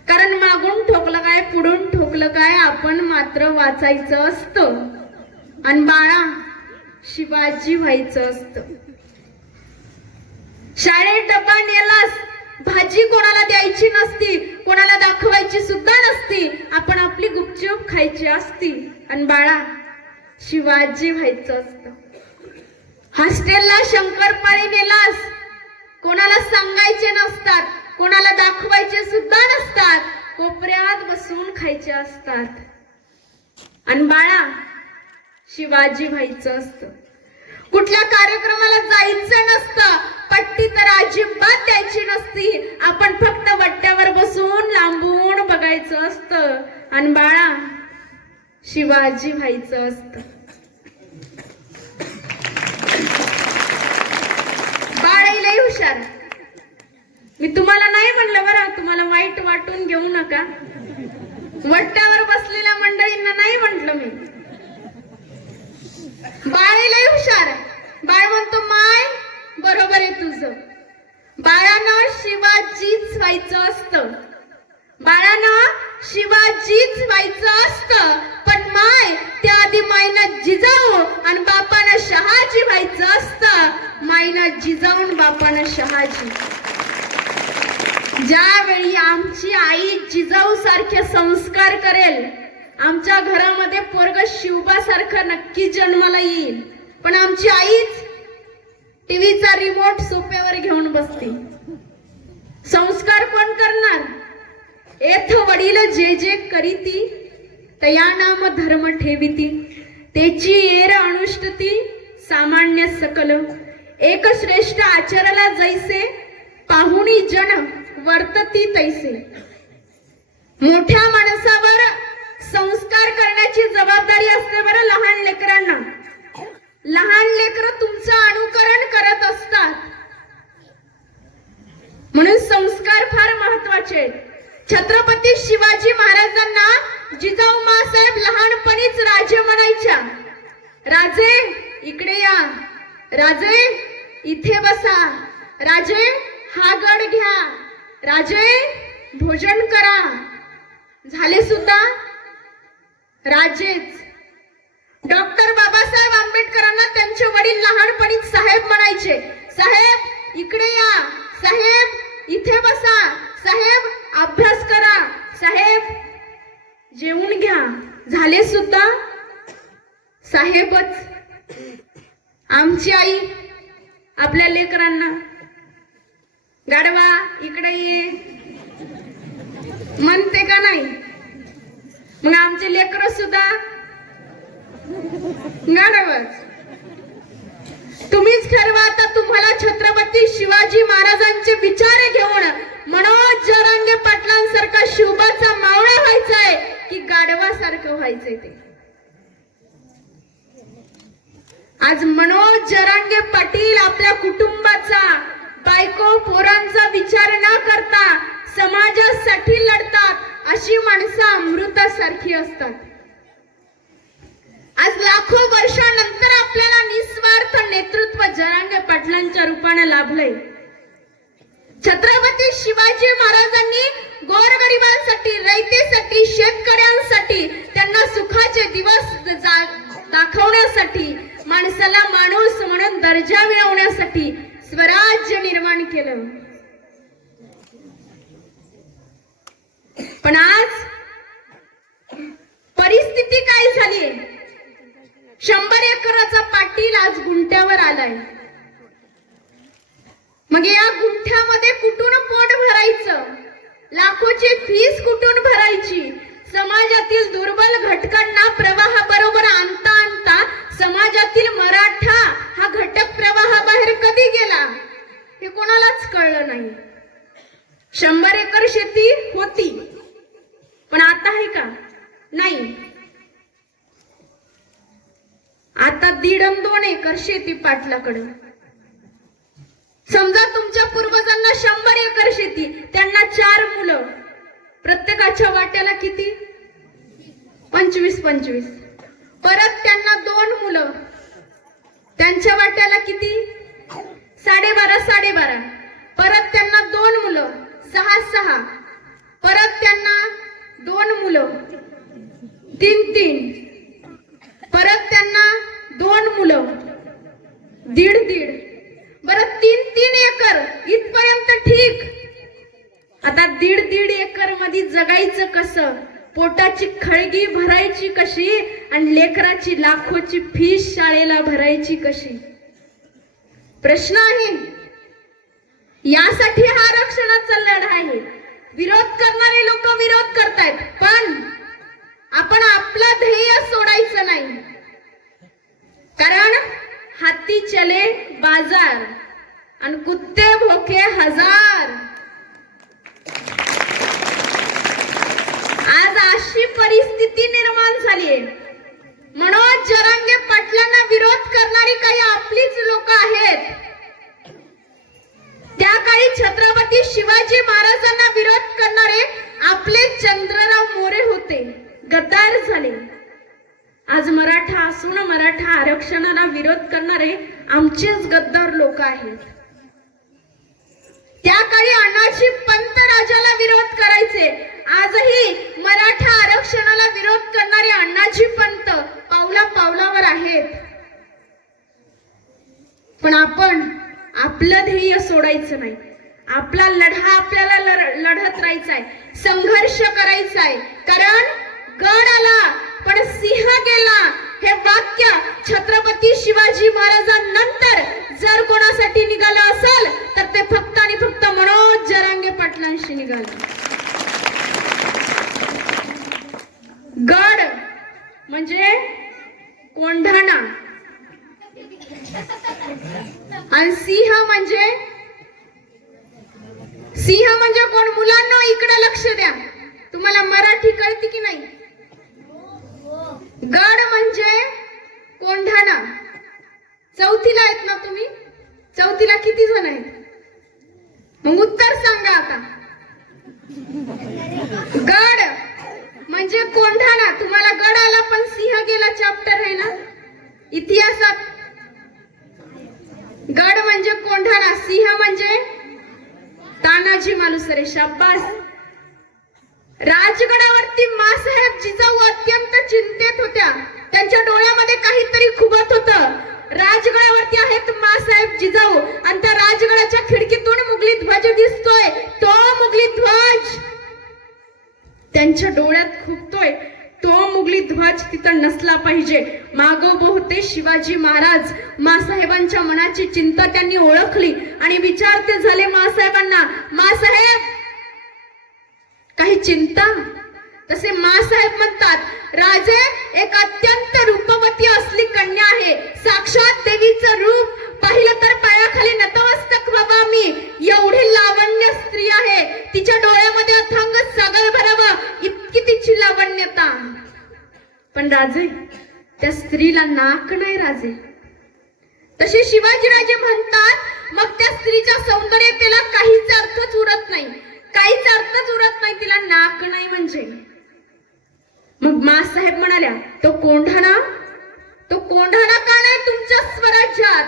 कारण मागून ठोकलं काय, पुढून ठोकलं काय, आपण मात्र वाचायचं असतं. आणि बाळा शिवाजी व्हायचं असतं. शाळेत डबा नेलास, भाजी कोणाला द्यायची नसती, कोणाला दाखवायची सुद्धा नसती. आपण आपली गुपचूप खायची असती. आणि बाळा शिवाजी व्हायचं असतं. हॉस्टेलला शंकरपाळी नेलास, कोणाला सांगायचे नसतात, कोणाला दाखवायचे सुद्धा नसतात. कोपऱ्यात बसून खायचे असतात. आणि बाळा शिवाजी व्हायचं असतं. कुठल्या कार्यक्रमाला जायचं नसतं, पट्टी तर अजिबात द्यायची नसती. आपण फक्त वट्ट्यावर बसून लांबून बघायचं असतं. आणि बाळा शिवाजी व्हायचं असतं. बाळ लई हुशार. मी तुम्हाला नाही म्हणलं बरं, तुम्हाला वाईट वाटून घेऊ नका. वट्ट्यावर बसलेल्या मंडळींना नाही म्हटलं मी. बाळ लय हुशार. बाळ म्हणतो माय बरोबर आहे तुझं. बाळानं शिवाजीच व्हायचं असतं. बाळानं शिवाजीच व्हायचं असतं. पण माय त्याआधी मायनं जिजाऊ आणि बापानं शहाजी व्हायचं असतं. मायनं जिजाऊन बापानं शहाजी. ज्यावेळी आमची आई जिजाऊ सारखे संस्कार करेल, आमच्या घरामध्ये पोरग शिवबा सारखं नक्की जन्माला येईल. पण आमची आईच टीव्हीचा रिमोट सोप्यावर घेऊन बसते. संस्कार कोण करणार? एथ वडील जे जे करीती तया नाम धर्म ठेविती. तेची येर अनुष्ठती सामान्य सकल. एक श्रेष्ठ आचरला जैसे पाहुणी जन वर्तती तैसे. मोठ्या माणसावर संस्कार करण्याची जबाबदारी असते बरं लहान लेकरांना. लहान लेकरं तुमचं अनुकरण करत असतात. म्हणून संस्कार फार महत्वाचे आहेत. छत्रपती शिवाजी महाराजांना जिजाऊ मासाहेब लहानपणीच राजे म्हणायच्या. राजे इकडे या, राजे इथे बसा, राजे हा गड घ्या, राजे भोजन करा. झाले सुद्धा राजेच. डॉक्टर बाबासाहेब आंबेडकरांना त्यांचे वडील लहानपणीच साहेब म्हणायचे. साहेब इकडे या, साहेब इथे बसा, साहेब अभ्यास करा, साहेब जेवून घ्या. झाले सुद्धा साहेबच. आमची आई आपल्या लेकरांना गाढवा इकडे ये म्हणते का नाही? मग आमचे लेकर सुद्धा गाढवच. तुम्हीच ठरवा आता तुम्हाला छत्रपती शिवाजी महाराजांचे विचार घेऊन मनोज जरांगे पाटलांसारखा शिवबाचा मावळा व्हायचाय की गाढवासारखं व्हायचंय. ते आज मनोज जरांगे पाटील आपल्या कुटुंबाचा, बायको पोरांचा विचार न करता समाजासाठी लढतात. अशी माणसं अमृतासारखी असतात. आज लाखो वर्षानंतर आपल्याला निस्वार्थ नेतृत्व जरांगे पाटलांच्या रूपाने लाभलंय. छत्रपती शिवाजी महाराजांनी गोरगरिबांसाठी, रयतेसाठी, शेतकऱ्यांसाठी, त्यांना सुखाचे दिवस दाखवण्यासाठी, माणसाला माणूस म्हणून दर्जा मिळवण्यासाठी स्वराज्य निर्माण केलं. पण आज परिस्थिती काय झालीये? 100 एकराचा पाटील आज गुंठ्यावर आलाय. मग या गुंठ्यामध्ये कुठून पोट भरायचं? लाखोची फीस कुठून भरायची? समाजातील दुर्बल घटकांना प्रवाहाबरोबर आणता आणता समाजातील मराठा हा घटक प्रवाहाबाहेर कधी गेला हे कोणालाच कळलं नाही. 100 एकर शेती होती, पण आता आहे का? नाही. आता 1.5 आणि 2 एकर शेती पाटलाकडे. समजा तुमच्या पूर्वजांना 100 एकर शेती, त्यांना 4 मुलं, प्रत्येकाच्या वाट्याला किती? 25-25. परत त्यांना 2 मुलं, त्यांच्या वाट्याला किती? 12.5. परत त्यांना 2 मुलं, 6. परत त्यांना 2 मुलं, 3. परत त्यांना 2 मुलं, 1.5. बरं 3 एकर इथपर्यंत ठीक. आता 1.5 एकर मध्ये जगायचं कसं? पोटाची खळगी भरायची कशी आणि लेकराची लाखोची फीस शाळेला भरायची कशी? प्रश्न आहे. यासाठी हा आरक्षणाचा लढा आहे. विरोध करणारे लोक विरोध करतायत, पण आपण आपलं ध्येय सोडायचं नाही. कारण हाती चले बाजार आणि कुत्ते भोके हजार. आज अशी परिस्थिती निर्माण झालीये. मनोज जरांगे पाटलांना विरोध करणारी काही आपलीच लोक आहेत. त्या काळी छत्रपती शिवाजी महाराजांना विरोध करणारे आपले चंद्रराव मोरे होते, गद्दार झाले. आज मराठा असून मराठा आरक्षणाला विरोध करणारे आमचेच गद्दार लोक आहेत. त्या काळी अण्णाजी पंत राजाला विरोध करायचे. आजही मराठा आरक्षणाला विरोध करणारे अण्णाजी पंत पावला पावलावर आहेत. पण आपण आपलं ध्येय सोडायचं नाही. आपला लढा आपल्याला लढत राहायचाय, संघर्ष करायचाय. कारण गड आला पण सिंह गेला हे वाक्य छत्रपती शिवाजी महाराजांनंतर जर कोणासाठी निघालं असेल तर ते फक्त आणि फक्त मनोज जरांगे पाटलांशी निघालं. गड म्हणजे कोंढाणा आणि सिंह म्हणजे कोण? मुलांना इकडे लक्ष द्या. तुम्हाला मराठी कळते की नाही? गड म्हणजे कोंढाणा. चौथीला आहेत ना तुम्ही? चौथीला किती जण आहेत? मग उत्तर सांगा आता. गड म्हणजे कोंढाणा. तुम्हाला गड आला पण सिंह गेला चॅप्टर आहे ना इतिहासात. गड म्हणजे कोंढाणा, सिंह म्हणजे तानाजी मालुसरे. शाबास. राजगडावरती मासाहेब जिजाऊ अत्यंत चिंतेत होत्या. त्यांच्या डोळ्यामध्ये काहीतरी खुबत होतं. राजगडावरती आहेत मासाहेब जिजाऊ आणि त्या राजगडाच्या खिडकीतून मुघली ध्वज दिसतोय. तो मुघली ध्वज त्यांच्या डोळ्यात खुपतोय. तो मुघली ध्वज तिथं नसला पाहिजे. मागोबो होते शिवाजी महाराज. मासाहेबांच्या मनाची चिंता त्यांनी ओळखली आणि विचारते झाले मासाहेबांना, मासाहेब काही चिंता? तसे मासाहेब म्हणतात, राजे एक अत्यंत रूपवती असली कन्या आहे. साक्षात देवीचं रूप पाहिलं तर पायाखाली नतमस्तक बाबा मी. एवढी लावण्य स्त्री आहे. तिच्या डोळ्यामध्ये अथांग सागर भरावं इतकी तिची लावण्यता. पण राजे त्या स्त्रीला नाक नाही राजे. तसे शिवाजीराजे म्हणतात मग त्या स्त्रीच्या सौंदर्यतेला काहीच अर्थच उरत नाही. काहीच अर्थच उरत नाही तिला नाक नाही म्हणजे. मग मासाहेब म्हणाल्या, तो कोंढाणा का नाही तुमच्या स्वराज्यात?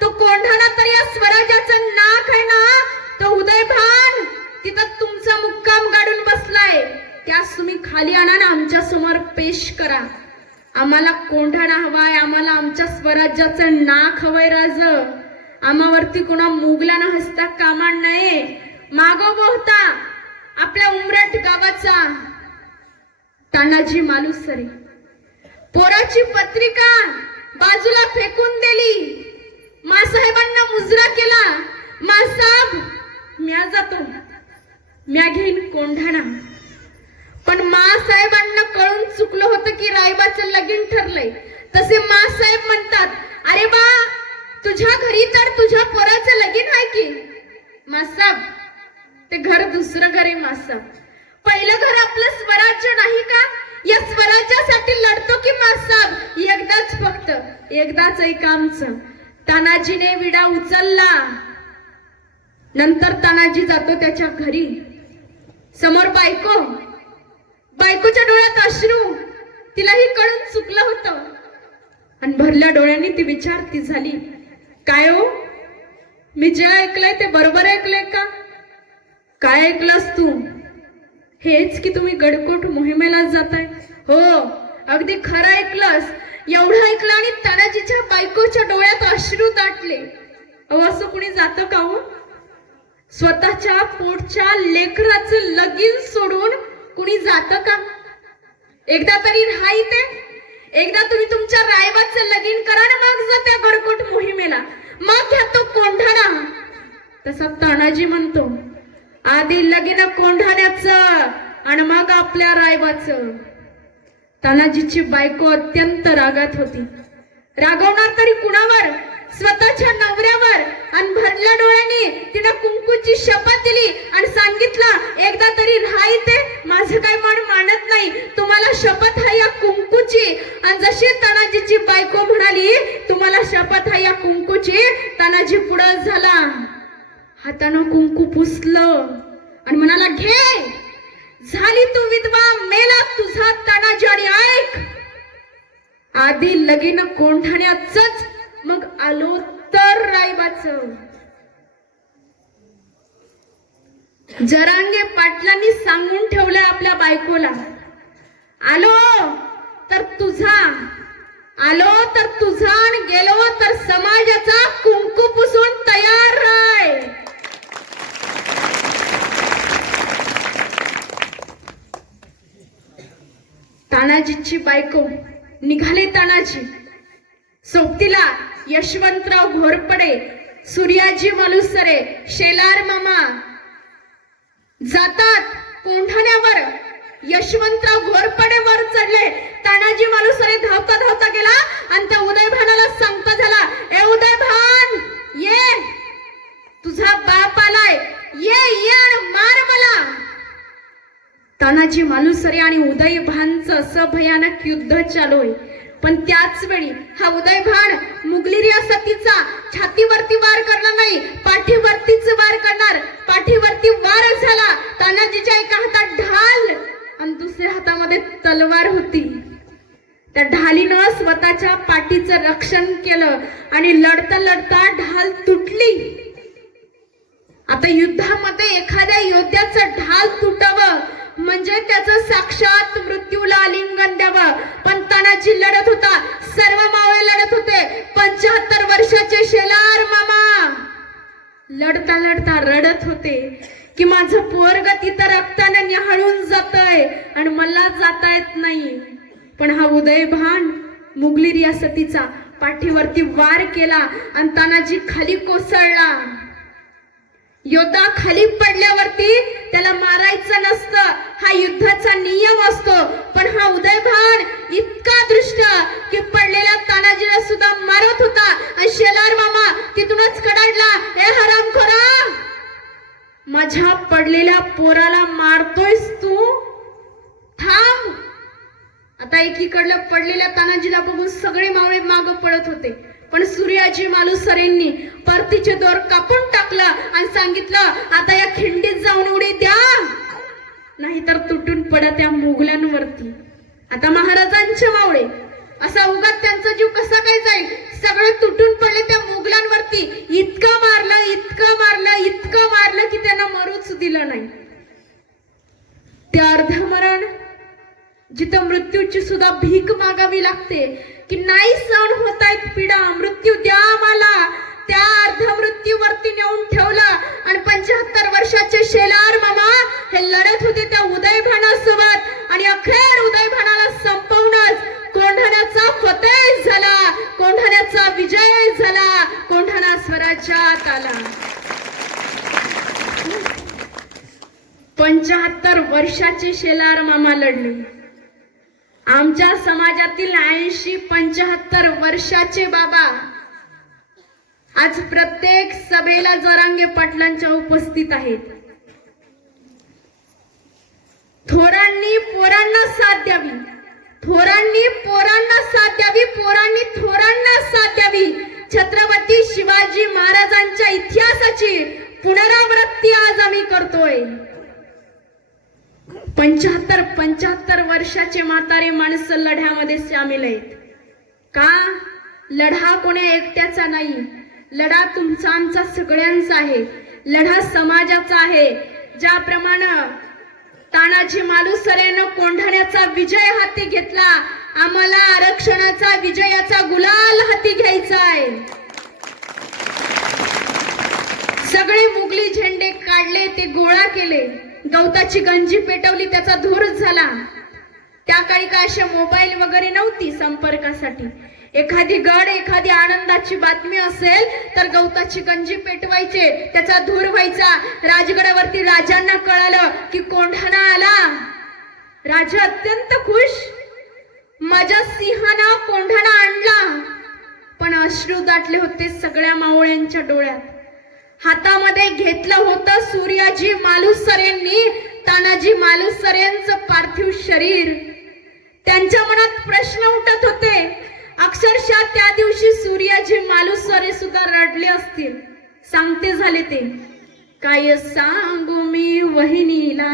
तो कोंढाणा तर या स्वराज्याचं नाक आहे ना. तो उदयभान तिथं तुमचा मुक्काम गाडून बसलाय. त्यास तुम्ही खाली आणा ना आमच्या समोर पेश करा. आम्हाला कोंढाणा हवाय. आम्हाला आमच्या स्वराज्याचं नाक हवंय राज. आम्हावरती कोणा मुघलानं हसता कामा नये. मागोबा होता आपल्या उमरठ गावाचा तानाजी मालुसरे. पोराची पत्रिका बाजूला फेकून दिली. मासाहेबांना मुजरा केला. मासाहेब म्या जातो, म्या घेईन कोंढाणा. पण मासाहेबांना कळून चुकलं होतं की रायबाचं लगीन ठरलंय. तसे मासाहेब म्हणतात, अरे बा तुझ्या घरी तर तुझ्या पोराचं लगीन आहे की. मासाहेब ते घर दुसरं घर आहे मासाहेब. पहिलं घर आपलं स्वराज्य नाही का? या स्वराज्यासाठी लढतो की मासाहेब. एकदाच फक्त एकदाच एक आमचं. तानाजीने विडा उचलला. नंतर तानाजी जातो त्याच्या घरी. समोर बायकोच्या डोळ्यात अश्रू. तिलाही कळून चुकलं होतं आणि भरल्या डोळ्यांनी ती विचारती झाली, काय हो मी जे ऐकलंय ते बरोबर ऐकलंय का? काय ऐकलंस तू? हेच की तुम्ही गडकोट मोहिमेला जाताय? हो अगदी खरं ऐकलंस. एवढं ऐकलं आणि तानाजीच्या बायकोच्या डोळ्यात अश्रू दाटले. असं कुणी जातं का हो? स्वतःच्या पोटच्या लेकराचं लगीन सोडून कुणी जातं का? एकदा तरी राहा इथे. एकदा तुम्ही तुमच्या रायबाचं लगीन करा ना मग जा त्या गडकोट मोहिमेला. मग घ्या तो कोंढाणा. तसा तानाजी म्हणतो, आधी लगीन कोंढाण्याचं आणि मग आपल्या रायबाचं. तानाजीची बायको अत्यंत रागात होती. रागवणार तरी कुणावर? स्वतःच्या नवऱ्यावर. आणि भरल्या डोळ्यांनी तिनं कुंकूची शपथ दिली आणि सांगितलं, एकदा तरी राहा इथे. माझं काय मन मानत नाही. तुम्हाला शपथ आहे या कुंकूची. आणि जशी तानाजीची बायको म्हणाली, तुम्हाला शपथ आहे या कुंकूची, तानाजी पुढं झाला. हातानं कुंकू पुसलं आणि म्हणाला, घे, झाली तू विधवा, मेला तुझा तानाजी. आणि ऐक, आधी लगीन कोंढाण्याचंच, मग आलो तर रायबाचं. जरांगे पाटलांनी सांगून ठेवलंय आपल्या बायकोला, आलो तर तुझा, आलो तर तुझा, आणि गेलो तर समाजाचा कुंकू पुसून तयार राय. तानाजीची बायको निघाले. तानाजी सोबतीला यशवंतराव घोरपडे, सूर्याजी मालुसरे, शेलार मामा जातात कोंढाण्यावर. यशवंतराव घोरपडे वर चढले. तानाजी मालुसरे धावता धावता गेला आणि त्या उदयभानाला सांगता झाला, ए उदयभान, ये, तुझा बाप आलाय, ये ये मार मला. तानाजी मालुसरे आणि उदयभानचं असं भयानक युद्ध चालू आहे. पण त्याच वेळी हा उदयभान मुघली रियासतीचा छातीवरती वार करणार नाही, पाठीवरतीच वार करणार. पाठीवरती वार झाला. तानाजीच्या एका हातात ढाल आणि दुसऱ्या हातामध्ये तलवार होती. त्या ढालीनं स्वतःच्या पाठीचं रक्षण केलं आणि लढता लढता ढाल तुटली. आता युद्धामध्ये एखाद्या योद्ध्याचं ढाल तुटावं म्हणजे त्याचं साक्षात मृत्यूला आलिंगन द्यावं. पण तानाजी लढत होता, सर्व मावळे लढत होते. 75 वर्षाचे शेलार मामा लढता लढता रडत होते की माझं पोरग तिथं रक्ताने निहाळून जातंय आणि मला जाता येत नाही. पण हा उदयभान मुघली रियासतीचा पाठीवरती वार केला आणि तानाजी खाली कोसळला. योद्धा खाली पडल्यावरती त्याला मारायचं नसतं, हा युद्धाचा नियम असतो. पण हा उदयभान इतका दृष्ट की पडलेल्या तानाजीला सुद्धा मारत होता. आणि शेलार मामा तिथूनच कडाडला, ए हरामखोरा, माझ्या पडलेल्या पोराला मारतोयस तू, थांब. आता एकीकडलं पडलेल्या तानाजीला बघून सगळे मावळे माग पळत होते. पण सूर्याजी मालुसरेंनी परतीचे दोर कापून टाकला आणि सांगितलं, आता या खिंडीत जाऊन उडी द्या, नाहीतर तुटून पडा त्या मुघलांवरती. आता महाराजांचे मावळे असा उगाच त्यांचा जीव कसा काय जाईल, सगळे तुटून पडले त्या मुघलांवरती. इतकं मारलं, इतकं मारलं, इतकं मारलं की त्यांना मरूच दिलं नाही. ते अर्धमरण जिथं मृत्यूची सुद्धा भीक मागावी लागते की नाही सहन होत आहेत पीडा, मृत्यू द्या मला, त्या अर्ध मृत्यूवरती नेऊन ठेवलं. आणि 75 वर्षाचे शेलार मामा हे लढत होते त्या उदयभानासोबत. आणि अखेर उदयभानाला संपवूनच कोंढाण्याचा फतेह झाला, कोंढाण्याचा विजय झाला, कोंढाणा स्वराज्यात आला. 75 वर्षाचे शेलार मामा लढले. आमच्या समाजातील 80-75 वर्षाचे बाबा आज प्रत्येक सभेला जरांगे पाटलांच्या उपस्थित आहेत. थोरांनी पोरांना साथ द्यावी, थोरांनी पोरांना साथ द्यावी, पोरांनी थोरांना साथ द्यावी. छत्रपती शिवाजी महाराजांच्या इतिहासाची पुनरावृत्ती आज आम्ही करतोय. 75 वर्षाचे म्हातारे माणसं लढ्यामध्ये सामील आहेत. का? लढा कोण्या एकट्याचा नाही, लढा तुमचा आमचा सगळ्यांचा आहे, लढा समाजाचा आहे. ज्याप्रमाणे तानाजी मालुसरेनं कोंढाण्याचा विजय हाती घेतला, आम्हाला आरक्षणाचा विजयाचा गुलाल हाती घ्यायचा आहे. सगळे मुघली झेंडे काढले, ते गोळा केले, गवताची गंजी पेटवली, त्याचा धूर झाला. त्या काळी काय अशा मोबाईल वगैरे नव्हती संपर्कासाठी. एखादी गड, एखादी आनंदाची बातमी असेल तर गवताची गंजी पेटवायचे, त्याचा धूर व्हायचा. राजगडावरती राजांना कळालं की कोंढाणा आला. राजा अत्यंत खुश, माझ्या सिंहानं कोंढाणा आणला. पण अश्रू दाटले होते सगळ्या मावळ्यांच्या डोळ्यात. हातामध्ये घेतलं होतं सूर्याजी मालुसरेंनी तानाजी मालुसरेंचं पार्थिव शरीर. त्यांच्या मनात प्रश्न उठत होते. अक्षरशः त्या दिवशी सूर्याजी मालुसरे सुद्धा रडले असतील, सांगते झाले ते. काय सांगू मी वहिनीला,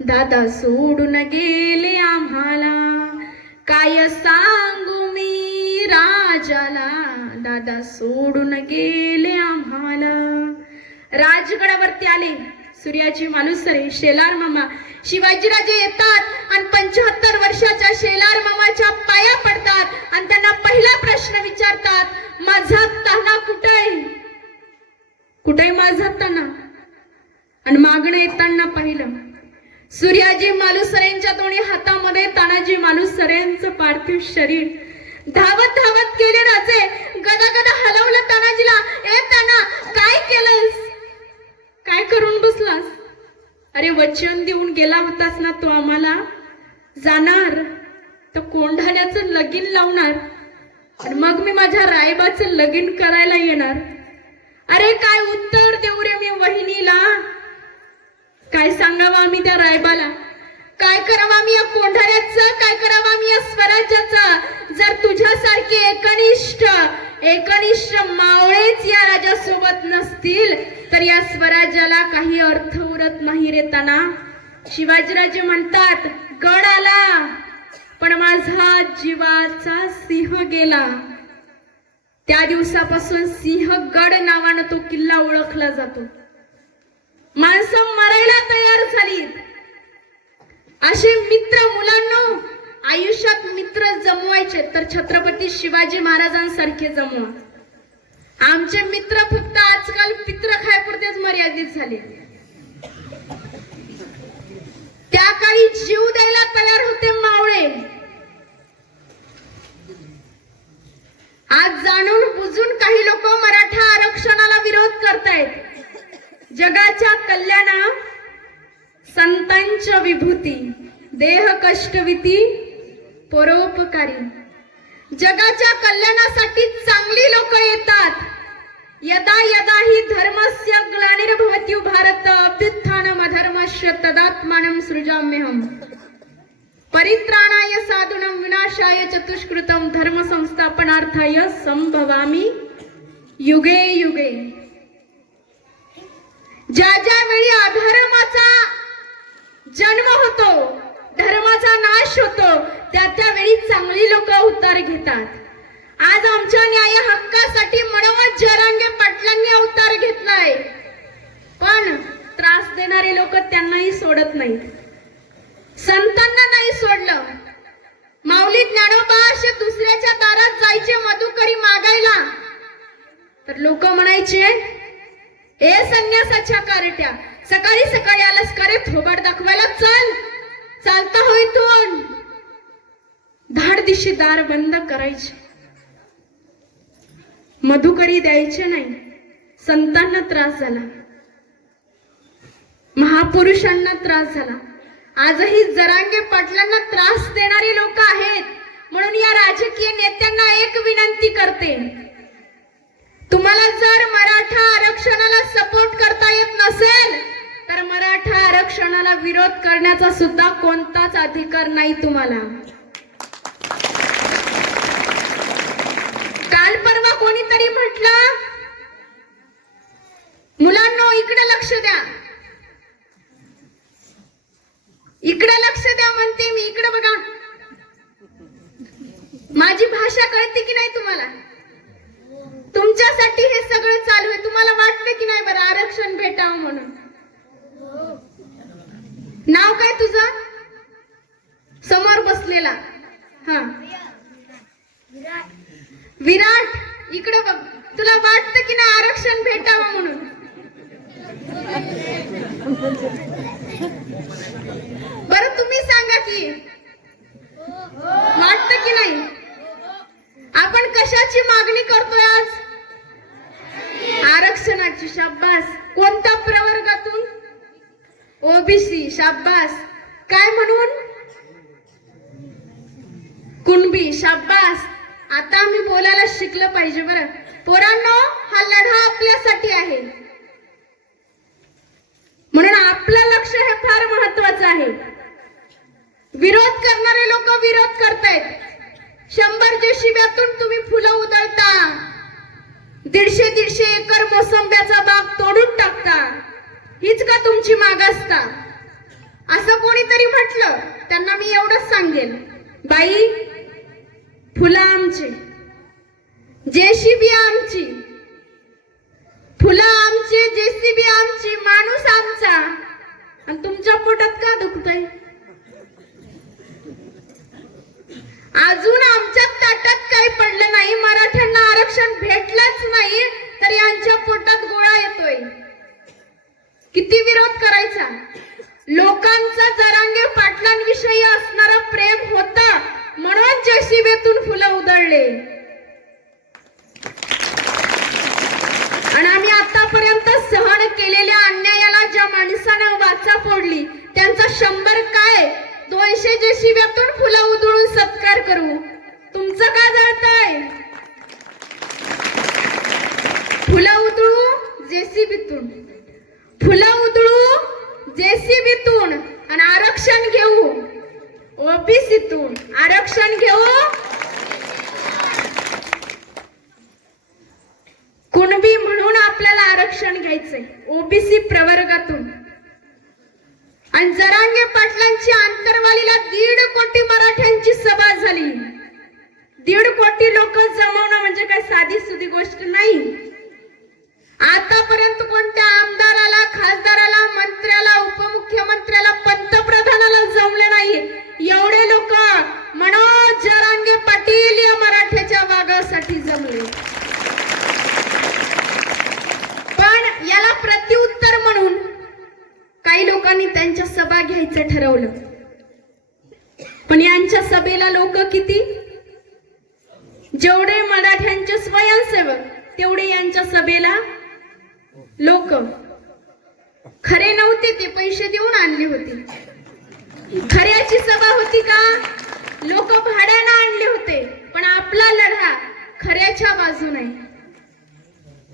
दादा सोडून गेले आम्हाला. काय सांगू मी राजाला, दादा सोडून गेले आम्हाला. राजगडावरती आले सूर्याजी मालुसरे, शेलार मामा. शिवाजीराजे येतात आणि 75 वर्षाच्या शेलार मामाच्या पाया पडतात आणि त्यांना पहिला प्रश्न विचारतात, माझा ताना कुठे? कुठे माझा ताना? आणि मागणं येताना पाहिलं सूर्याजी मालुसरेंच्या दोन्ही हातामध्ये तानाजी मालुसरेंचं पार्थिव शरीर. धावत धावत गेले राजे, गदा गदा हलवलं तानाजीला. ए ताना, काय केलंस? काय करून बसलास? अरे वचन देऊन गेला होतास ना तू आम्हाला, जाणार तर कोंढाण्याचं लगीन लावणार आणि मग मी माझ्या रायबाचं लगीन करायला येणार. अरे काय उत्तर देऊ रे मी वहिनीला? काय सांगावं आम्ही त्या रायबाला? काय करावं आम्ही या कोंढाण्याचं? काय करावं आम्ही या स्वराज्याचं? जर तुझ्यासारखे एकनिष्ठ मावळेच या राजासोबत नसतील तर या स्वराज्याला काही अर्थ उरत नाही रे ताना. शिवाजीराजे म्हणतात, गड आला पण माझा जीवाचा सिंह गेला. त्या दिवसापासून सिंहगड नावानं तो किल्ला ओळखला जातो. माणसं मरायला तयार झाली. असे मित्र मुलांनो, आयुष्यात मित्र जमवायचे तर छत्रपती शिवाजी महाराजांसारखे जमवा. आमचे मित्र फक्त आजकाल पित्र खायपुरतेच मर्यादित झाले. त्या काळी जीव द्यायला तयार होते मावळे. आज जाणून बुजून काही लोक मराठा आरक्षणाला विरोध करतायत. जगाच्या कल्याणा संतांच्या विभूती, देह कष्टविती परोपकारी. जगाच्या कल्याणासाठी चांगली लोक येतात. यदा यदा हि धर्मस्य ग्लानिर्भवति भारत अभ्युत्थानम् अधर्मस्य तदात्मानं सृजाम्यहम्. परित्राणाय साधूनां विनाशाय चतुष्कृतं धर्म संस्थापनार्थाय संभवामि युगे युगे. ज्या ज्या वेळी अधर्माचा जन्म होतो, धर्माचा नाश होतो, त्या त्यावेळी चांगली लोक अवतार घेतात. आज आमच्या न्याय हक्कासाठी मनोज जरांगे पाटलांनी अवतार घेतलाय, पण त्रास देणारे लोक त्यांनाही सोडत नाहीत. संतांना नाही सोडलं. माऊली ज्ञानोबा असे दुसऱ्याच्या दारात जायचे मधुकरी मागायला, तर लोक म्हणायचे, ए संन्यासाच्या कारट्या, सकाळी सकाळी आलास का रे थोबाड दाखवायला? चल, चालता हो इथून. धाडदिशी दार बंद करायचे, मधुकरी द्यायचे नाही. संतांना त्रास झाला, महापुरुषांना त्रास झाला. आजही जरांगे पाटलांना त्रास देणारे लोक आहेत. म्हणून या राजकीय नेत्यांना एक विनंती करते, तुम्हाला जर मराठा आरक्षणाला सपोर्ट करता येत नसेल तर मराठा आरक्षणाला विरोध करण्याचा सुद्धा कोणताच अधिकार नाही तुम्हाला. काल परवा कोणीतरी म्हटलं, मुलांनो इकडे लक्ष द्या, इकडे लक्ष द्या म्हणते मी, इकडे बघा. माझी भाषा कळते की नाही तुम्हाला? तुमच्यासाठी हे सगळं चालू आहे. तुम्हाला वाटतं की नाही बरं आरक्षण भेटावं म्हणून? नाव काय तुझं? समोर बसलेला? हा, विराट. इकडे बघ, तुला वाटतं की नाही आरक्षण भेटावं म्हणून? बरं तुम्ही सांगा की वाटतं की नाही? आपण कशाची मागणी करतोय आज? आरक्षणाची. शाब्बास. कोणत्या प्रवर्गातून? ओबीसी. शाब्बास. काय म्हणून? कुणबी. शाब्बास. आता आम्ही बोलायला शिकलं पाहिजे बरं. पोरांनो, हा लढा आपल्यासाठी आहे, म्हणून आपलं लक्ष हे फार महत्वाचं आहे. विरोध करणारे लोक विरोध करतायत. 100 जेशिब्यातून तुम्ही फुलं उधळता, 150-150 एकर मोसंब्याचा बाग तोडून टाकता. हीच का तुमची मागासता? असं कोणीतरी म्हटलं त्यांना मी एवढंच सांगेल, बाई फुलं आमची, जेसीबी आमची, फुलं आमची, जेसीबी आमची, माणूस आमचा, आणि तुमच्या पोटात का दुखतंय? अजून आमच्या ताटात काही पडलं नाही, मराठ्यांना आरक्षण भेटलंच नाही तर यांच्या पोटात गोळा येतोय. किती विरोध करायचा? लोकांचा जरांगे पाटलांविषयी असणारा प्रेम होता म्हणून जेसीबीतून फुलं उधळले. आणि आम्ही आतापर्यंत सहन केलेल्या अन्यायाला ज्या माणसानं वाचा फोडली त्यांचा 100 काय 200 जेसीबीतून फुलं उधळून सत्कार करू. तुमचं का जळतंय? फुलं उधळू जेसीबीतून, फुलं उधळू जेसीबीतून, आणि आरक्षण घेऊ ओबीसीतून, आरक्षण घेऊ कुणबी म्हणून आपल्याला आरक्षण घ्यायचंय ओबीसी प्रवर्गातून. आणि जरांगे पाटलांची आंतरवालीला 1.5 कोटी मराठ्यांची सभा झाली. 1.5 कोटी लोक जमवणं म्हणजे काय साधी सुधी गोष्ट नाही. आतापर्यंत कोणत्या आमदाराला, खासदाराला, मंत्र्याला, उपमुख्यमंत्र्याला, पंतप्रधानाला जमले नाही एवढे लोक मनोज जरांगे पाटील या मराठ्याच्या वाघासाठी जमले. पण याला प्रत्युत्तर म्हणून काही लोकांनी त्यांच्या सभा घ्यायचं ठरवलं. पण यांच्या सभेला लोक किती? जेवढे मराठ्यांचे स्वयंसेवक तेवढे यांच्या सभेला लोक. खरे नव्हते ते, पैसे देऊन आणले होते. खऱ्याची सभा होती का? लोक भाड्यानं आणले होते. पण आपला लढा खऱ्याच्या बाजूने आहे,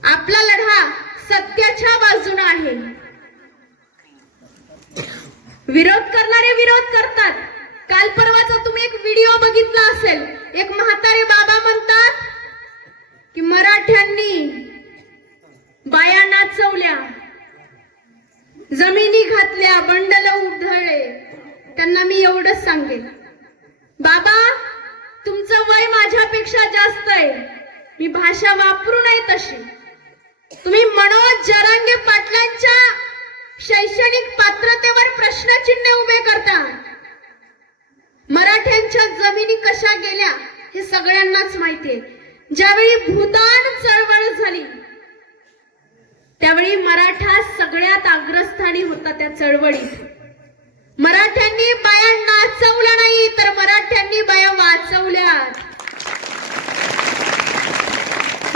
आपला लढा सत्याच्या बाजूने आहे. विरोध करणारे विरोध करतात. काल परवाचा तुम्ही एक व्हिडिओ बघितला असेल. एक म्हातारे बाबा म्हणतात की मराठ्यांनी बाया नाचवल्या, जमिनी घातल्या, बंडल उधळले. त्यांना मी एवढंच सांगेन, बाबा तुमचं वय माझ्यापेक्षा जास्त आहे, मी भाषा वापरू नये तशी. तुम्ही मनोज जरांगे पाटलांच्या शैक्षणिक पात्रतेवर प्रश्नचिन्ह उभे करता. मराठ्यांच्या जमिनी कशा गेल्या हे सगळ्यांनाच माहितीये. ज्यावेळी भूदान चळवळ झाली त्यावेळी मराठा सगळ्यात अग्रस्थानी होता त्या चळवळीत. मराठ्यांनी बाया नाचवल्या नाही तर मराठ्यांनी बाया वाचवल्यात.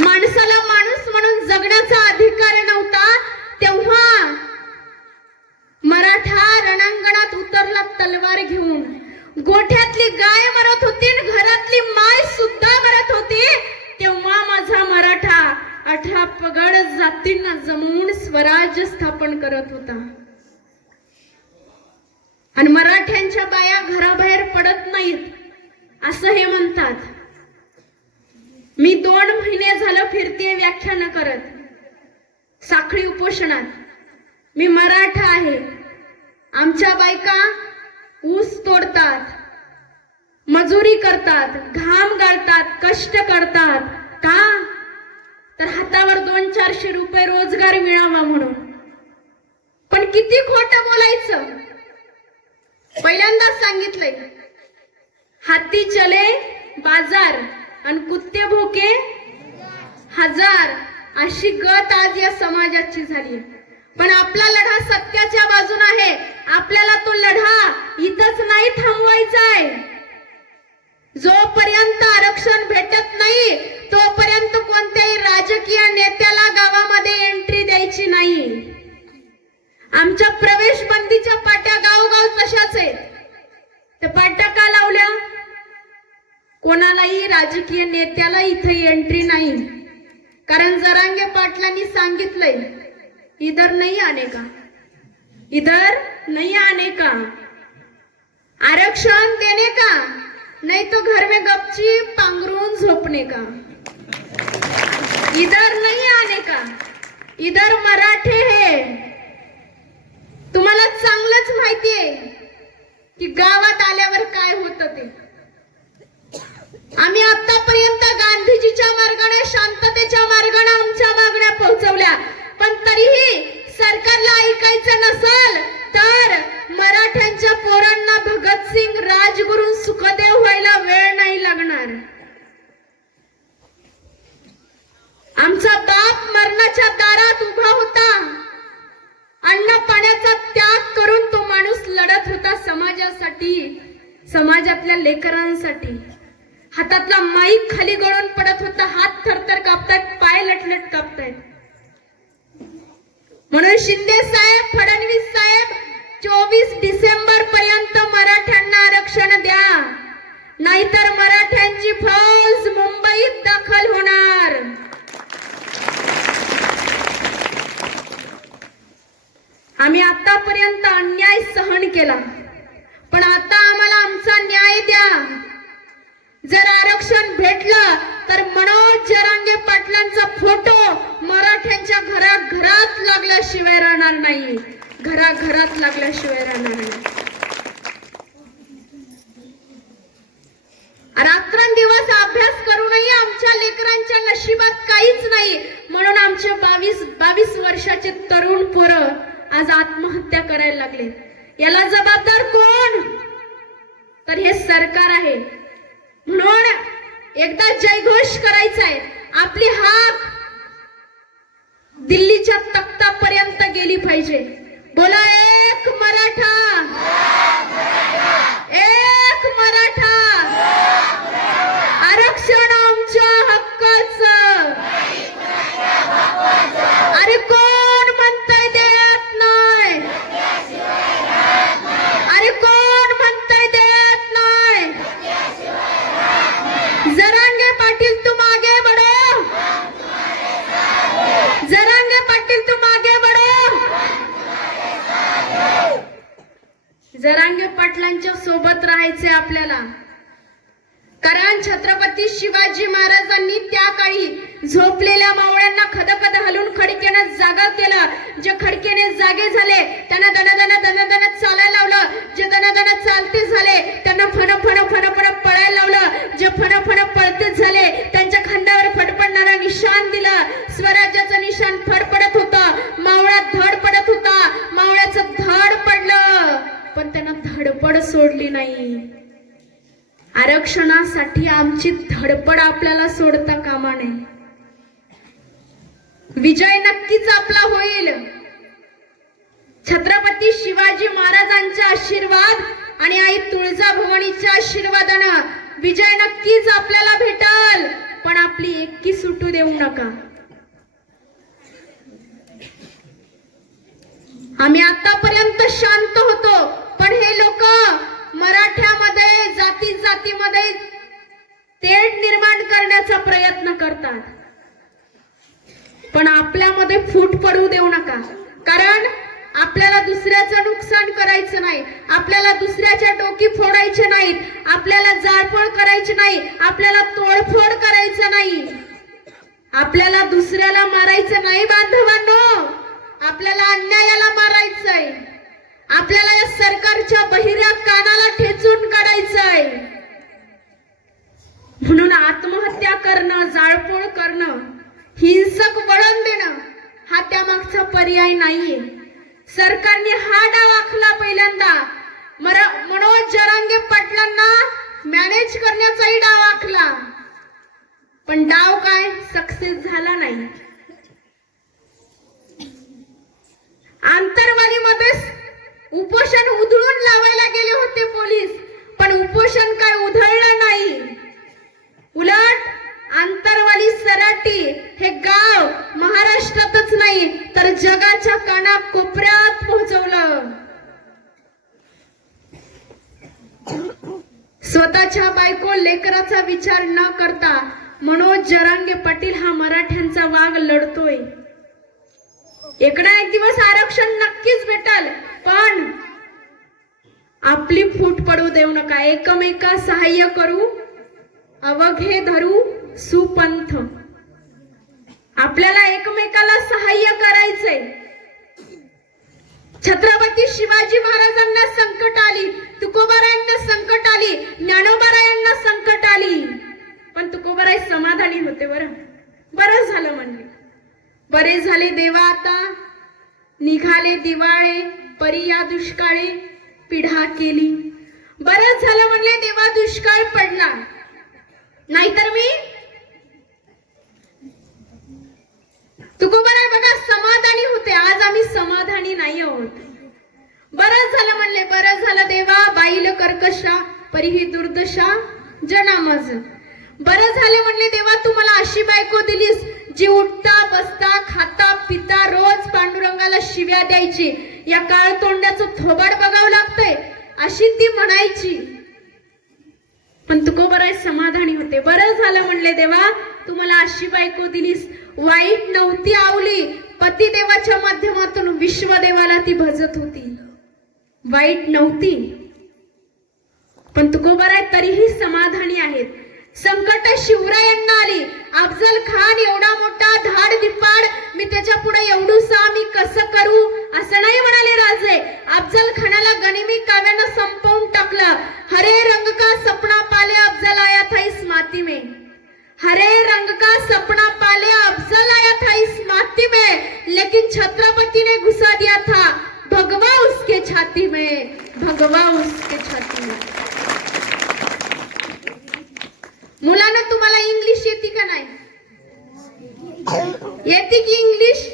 माणसाला माणूस म्हणून जगण्याचा अधिकार नव्हता तेव्हा मराठा रणांगणात उतरला तलवार घेऊन. गोठ्यातली गाय मरत होती, घरातली माय सुद्धा मरत होती, तेव्हा माझा मराठा 18 पगड जातींना जमवून स्वराज्य स्थापन करत होता. आणि मराठ्यांच्या बाया घराबाहेर पडत नाहीत असं हे म्हणतात. मी 2 महिने झालं फिरते व्याख्यान करत, साखळी उपोषणात. मी मराठा आहे. आमच्या बायका ऊस तोडतात, मजुरी करतात, घाम गाळतात, कष्ट करतात. का? तर हातावर 200-400 रुपये रोजगार मिळावा म्हणून. पण किती खोटं बोलायचं. पहिल्यांदाच सांगितलंय, हाती चले बाजार आणि कुत्ते भोके हजार, अशी गत आज या समाजाची झाली. पण आपला लढा सत्याच्या बाजून आहे. आपल्याला तो लढा इथंच नाही थांबवायचा आहे. जोपर्यंत आरक्षण भेटत नाही तोपर्यंत कोणत्याही राजकीय नेत्याला गावामध्ये एंट्री द्यायची नाही. आमच्या प्रवेश बंदीच्या पाट्या गावगाव तशाच आहेत. त्या पाट्या का लावल्या? कोणालाही राजकीय नेत्याला इथे एंट्री नाही. कारण जरांगे पाटलांनी सांगितलंय, इधर नहीं आने का, इधर नहीं आने का. आरक्षण देने का, नहीं तो घर में गपचीप पांघरून झोपने का. इधर नहीं आने का, इधर मराठे है, तुम्हाला चांगलंच माहितीये की गावात आल्यावर काय होतं ते. आम्ही आतापर्यंत गांधीजीच्या मार्गाने, शांततेच्या मार्गाने आमच्या मागण्या पोहोचवल्या, पण तरीही सरकारला ऐकायचं नसेल तर मराठ्यांच्या पोरांना भगतसिंग, राजगुरू, सुखदेव व्हायला वेळ नाही लागणार. आमचा बाप मरणाच्या दारात उभा होता. अन्न पाण्याचा त्याग करून तो माणूस लढत होता समाजासाठी, समाजातल्या लेकरांसाठी. हातातला माईक खाली गळून पडत होता. हात थरथर कापतायत, पाय लटलट कापतायत. म्हणून शिंदे साहेब, फडणवीस साहेब, 24 डिसेंबर पर्यंत मराठ्यांना आरक्षण द्या, नाहीतर मराठ्यांची फौज मुंबईत दाखल होणार. आम्ही आतापर्यंत अन्याय सहन केला, पण आता आम्हाला आमचा न्याय द्या. जर आरक्षण भेटलं तर मनोज जरांगे पाटलांचा फोटो मराठ्यांच्या घराघरात लागल्याशिवाय राहणार नाही. घराघरात लागल्याशिवाय राहणार नाही. रात्रंदिवस अभ्यास करूनही आमच्या लेकरांच्या नशिबात काहीच नाही, म्हणून आमचे 22 वर्षाचे तरुण पोरं आज आत्महत्या करायला लागले. याला जबाबदार कोण? तर हे सरकार आहे. म्हणून एकदा जयघोष करायचा आहे. आपली हाक दिल्लीच्या तख्तापर्यंत गेली पाहिजे. बोला, एक मराठा, एक मराठा, आरक्षण आमच्या हक्काचं. अरे कोण म्हणताय देत नाही? अरे कोण म्हणताय देत नाही? जरांगे पाटील तुम आगे बढ़ो, जरांगे पाटील तुम आगे बढ़ो. जरांगे पाटलांच्या सोबत राहायचे आपल्याला, कारण छत्रपती शिवाजी महाराजांनी त्या काळी झोपलेल्या मावळ्यांना खदखद हलून खडक्याने जागा केलं. जे खडक्याने जागे झाले त्यांना दन चालायला लावलं. जे दन चालते झाले त्यांना फण पळायला लावलं. जे फण पळते झाले त्यांच्या खांद्यावर फडफडणारा निशाण दिला. स्वराज्याचं निशाण फडफडत होतं, मावळा धड पडत होता. मावळ्याचं धड पडलं, पण त्यांना धडपड सोडली नाही. आरक्षणासाठी आमची धडपड आपल्याला सोडता कामा नये. विजय नक्कीच आपला होईल. छत्रपती शिवाजी महाराजांचा आशीर्वाद आणि आई तुळजाभवानीच्या आशीर्वादानं विजय नक्कीच आपल्याला भेटल, पण आपली एकी सुटू देऊ नका. आम्ही आतापर्यंत शांत होतो, पण हे लोक मराठ्यामध्ये, जातीमध्ये तेढ निर्माण करण्याचा प्रयत्न करतात. पण आपल्यामध्ये फूट पडू देऊ नका, कारण आपल्याला दुसऱ्याचं नुकसान करायचं नाही, आपल्याला दुसऱ्याच्या डोकी फोडायचे नाहीत, आपल्याला जाळपोळ करायची नाही, आपल्याला तोडफोड करायचं नाही, आपल्याला दुसऱ्याला मारायचं नाही. बांधवांनो, आपल्याला अन्यायाला मारायचंय. आपल्याला या सरकारच्या बहिऱ्या कानाला ठेचून काढायचंय. म्हणून आत्महत्या करणं, जाळपोळ करणं, हिंसक वळण देणं हा त्यामागचा पर्याय नाहीये. सरकारने हा डाव आखला पहिल्यांदा. मनोज जरांगे पाटलांना मॅनेज करण्याचाही डाव आखला, पण डाव काय सक्सेस झाला नाही. आंतरवालीमध्ये उपोषण उधळून लावायला गेले होते पोलीस, पण उपोषण काय उधळलं नाही. उलट आंतरवाली सराटी हे गाव महाराष्ट्रातच नाही तर जगाच्या कानाकोपऱ्यात पोहोचवलं. स्वतःच्या बायको लेकराचा विचार न करता मनोज जरांगे पाटील हा मराठ्यांचा वाघ लढतोय. एक ना एक दिवस आरक्षण नक्कीच भेटल, पण आपली फूट पडू देऊ नका. एकमेका सहाय्य करू, अवघे धरू सुपंथ. आपल्याला एकमेकाला सहाय्य करायचंय. छत्रपती शिवाजी महाराजांना संकट आली, तुकोबारायांना संकट आली, ज्ञानोबारायांना संकट आली, पण तुकोबाराय समाधानी होते. बरं झालं म्हणले, बरे झाले देवा आता निघाले दिवाळे, परी या दुष्काळे पिढा केली. बरं झालं म्हणले देवा दुष्काळ पडला, नाहीतर मी तुकोबाराय बघा समाधानी होते. आज आम्ही समाधानी नाही आहोत. बरं झालं म्हणले, बरं झालं देवा बाईल कर्कशा परी ही दुर्दशा जनामज. बरं झाले म्हणले देवा तू मला अशी बायको दिलीस जी उठता बसता खाता पिता रोज पांडुरंगाला शिव्या द्यायची, या काळ तोंडाचं थोबाड बघावं लागतंय अशी ती म्हणायची, पण तुकोबाराय समाधानी होते. बरं झालं म्हणले देवा तू मला अशी बायको दिलीस, वाईट नव्हती आवली, पतिदेवाच्या माध्यमातून विश्वदेवाला ती भजत होती. वाईट नव्हती, पण तुकोबाराय तरीही समाधानी आहेत. संकट शिवरायांना आली, अफजल खान एवढा मोठा धाड दिपाड, मी त्याच्या पुढे एवढूसा मी कसं करू असं नाही म्हणाले राजे. अफजल खानाला गनिमी काव्यानं संपवून टाकलं. हरे रंग का सपना पाले अफजल आया था इस माती में, हरे रंग का सपना पाले अफजल आया था इस माती में, लेकिन छत्रपति ने घुसा दिया था भगवा उसके छाती में, भगवा उसके छाती में. मुलांना तुम्हाला इंग्लिश येते का नाही? येते की इंग्लिश?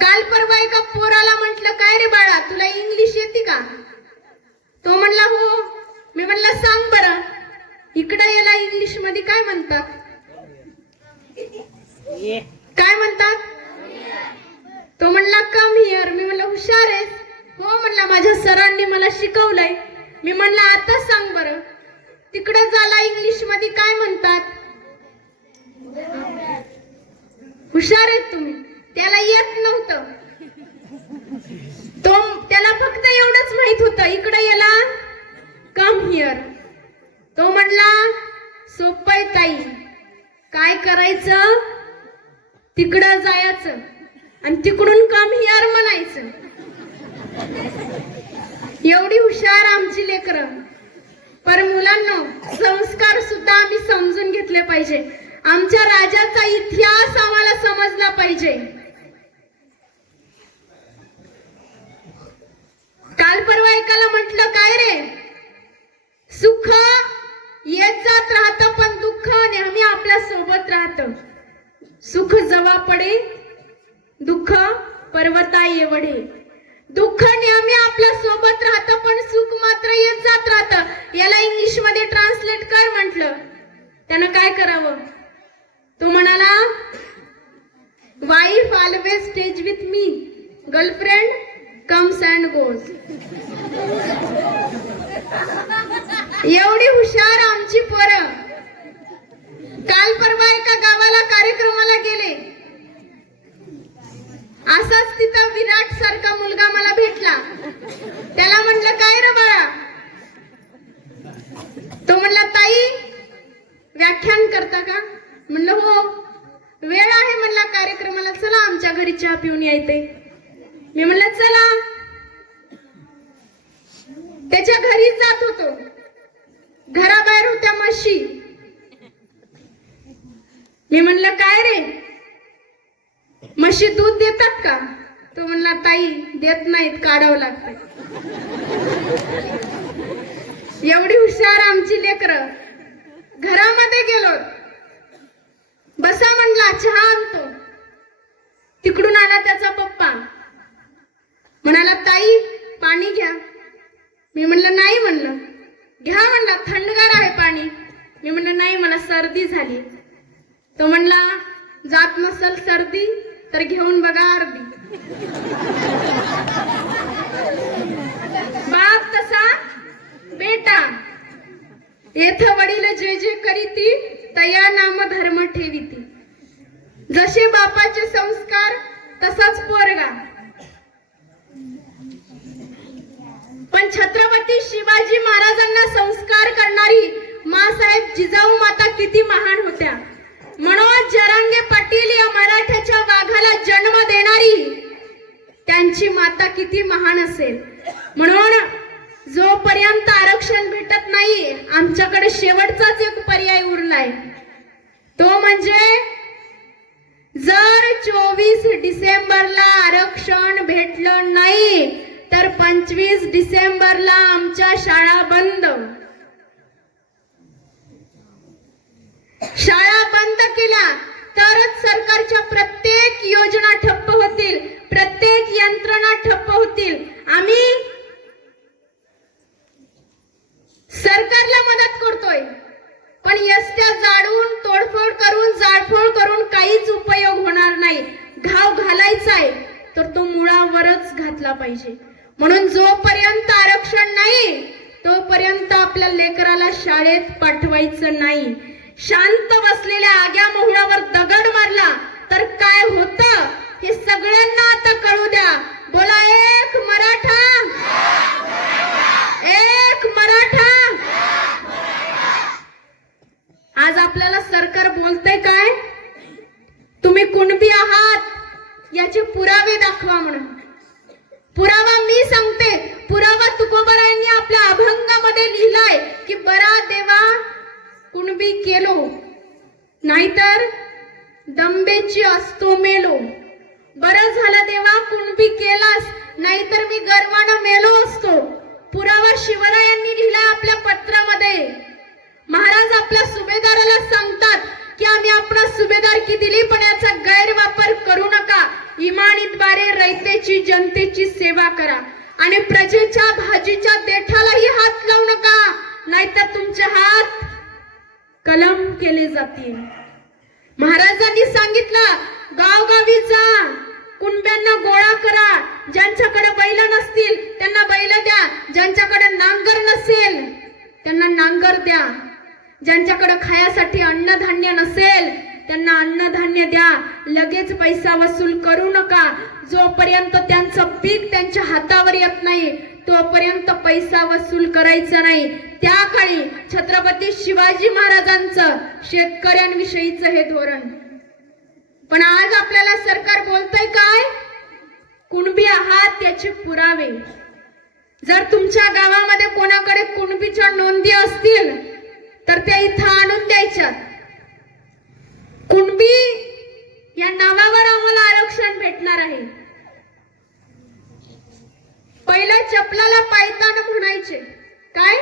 काल परवा एका पोराला म्हटलं काय रे बाळा तुला इंग्लिश येते का? तो म्हणला हो. मी म्हणलं सांग बरं इकडे याला इंग्लिश मध्ये काय म्हणतात? काय म्हणतात? तो म्हणला कम हिअर. मी म्हणलं हुशार आहेस. हो म्हणला माझ्या सरांनी मला शिकवलंय. मी म्हणलं आता सांग बरं तिकडे झाला इंग्लिश मध्ये काय म्हणतात? हुशार आहेत तुम्ही. त्याला येत नव्हतं, तो त्याला फक्त एवढंच माहित होतं इकडे याला कम हिअर. तो म्हणला सोपय ताई, काय करायचं तिकडं जायचं आणि तिकडून कम हिअर म्हणायचं. एवढी हुशार आमची लेकरं. पर मुलांनो संस्कार सुद्धा आम्ही समजून घेतले पाहिजे. आमच्या राजाचा इतिहास आम्हाला समजला पाहिजे. काल परवा एकाला म्हटलं काय रे सुख येत जात राहतं पण दुःख नेहमी आपल्या सोबत राहतं. सुख जवा पडे दुःख पर्वता येवढे. दुःख नेहमी आपल्या सोबत राहतं पण सुख मात्र येत जात राहतं. याला इंग्लिश मध्ये ट्रान्सलेट कर म्हटलं. त्यानं काय करावं? तो म्हणाला wife always stage with me, girlfriend comes and goes. एवढी हुशार आमची पोरं. काल परवा एका गावाला कार्यक्रमाला गेले. असाच तिथं विराट सारखा मुलगा मला भेटला. त्याला म्हटलं काय रे बाळा? तो म्हणला ताई व्याख्यान करता का? म्हणलं हो. वेळ आहे म्हणला कार्यक्रमाला, चला आमच्या घरी चहा पिऊन यायचे. मी म्हणलं चला. त्याच्या घरी जात होतो. घराबाहेर होत्या म्हशी. मी म्हणलं काय रे म्हशी दूध देतात का? तो म्हणला ताई देत नाहीत, काढावं लागतंय. एवढी हुशार आमची लेकरं. घरामध्ये गेलो. बसा म्हणला चहा आणतो. तिकडून आला त्याचा पप्पा. म्हणाला ताई पाणी घ्या. मी म्हणलं नाही. म्हणलं घ्या. म्हणला थंडगार आहे पाणी. मी म्हणलं नाही मला सर्दी झाली. तो म्हणला जात नसल सर्दी तर घेऊन बघा अर्धी. बाप तसा बेटा. येथ वडील जे जे करीती तया नाम धर्म ठेवीती. जसे बापाचे संस्कार तसाच पोरगा. पण छत्रपती शिवाजी महाराजांना संस्कार करणारी माँसाहेब जिजाऊ माता किती महान होत्या. मनोज जरांगे पाटील या मराठ्याच्या वाघाला जन्म देणारी त्यांची माता आता किती महान असेल. म्हणून जोपर्यंत आरक्षण भेटत नाही, आमच्याकडे शेवटचाच एक पर्याय उरलाय. तो म्हणजे जर 24 डिसेंबरला आरक्षण भेटलं नाही तर 25 डिसेंबरला आमच्या शाळा बंद. शाळा बंद केल्या तरच सरकारच्या प्रत्येक योजना ठप्प होतील, प्रत्येक यंत्रणा ठप्प होतील. आम्ही सरकारला मदत करतोय, पण एसट्या जाळून, तोडफोड करून, जाळपोळ करून काहीच उपयोग होणार नाही. घाव घालायचाय तर तो मुळावरच घातला पाहिजे. म्हणून जोपर्यंत आरक्षण नाही तोपर्यंत आपल्या लेकराला शाळेत पाठवायचं नाही. शांत बसलेल्या आग्या मोहळावर दगड मारला तर काय होतं हे सगळ्यांना आता कळू द्या. बोला एक मराठा, एक मराठा. आज आपल्याला सरकार बोलतंय काय, तुम्ही कुणबी आहात याचे पुरावे दाखवा म्हणून. पुरावा मी सांगते, पुरावा तुकोबारायांनी आपल्या अभंगामध्ये लिहिलाय की बरा देवा कुणबी केलो, नाहीतर दंबेची असतो मेलो. बरं झालं देवा कुणबी केलास, नाहीतर मी गर्वानं मेलो असतो. पुरावा शिवरायांनी लिहिलाय आपल्या पत्रामध्ये. महाराज आपल्या सुभेदाराला सांगतात की आम्ही आपला सुभेदारकी दिली, पण याचा गैरवापर करू नका. इमानीद्वारे रयतेची, जनतेची सेवा करा आणि प्रजेच्या भाजीच्या देठालाही हात लावू नका, नाहीतर तुमचे हात कलम केले जातील. महाराजांनी सांगितलं गावगावी जा, कुणब्यांना गोळा करा. ज्यांच्याकडे बैल नसतील त्यांना बैल द्या, ज्यांच्याकडे नांगर नसेल त्यांना नांगर द्या, ज्यांच्याकडे खायासाठी अन्नधान्य नसेल त्यांना अन्नधान्य द्या. लगेच पैसा वसूल करू नका. जोपर्यंत त्यांचं पीक त्यांच्या हातावर येत नाही तोपर्यंत पैसा वसूल करायचा नाही. त्या काळी छत्रपती शिवाजी महाराजांचं शेतकऱ्यांविषयीचं हे धोरण. पण आज आपल्याला सरकार बोलतंय काय, कुणबी आहात त्याचे पुरावे. जर तुमच्या गावामध्ये कोणाकडे कुणबीच्या नोंदी असतील तर त्या इथं आणून द्यायच्यात. कुणबी या नावावर आम्हाला आरक्षण भेटणार आहे. पहिला चपलाला पायतान म्हणायचे. काय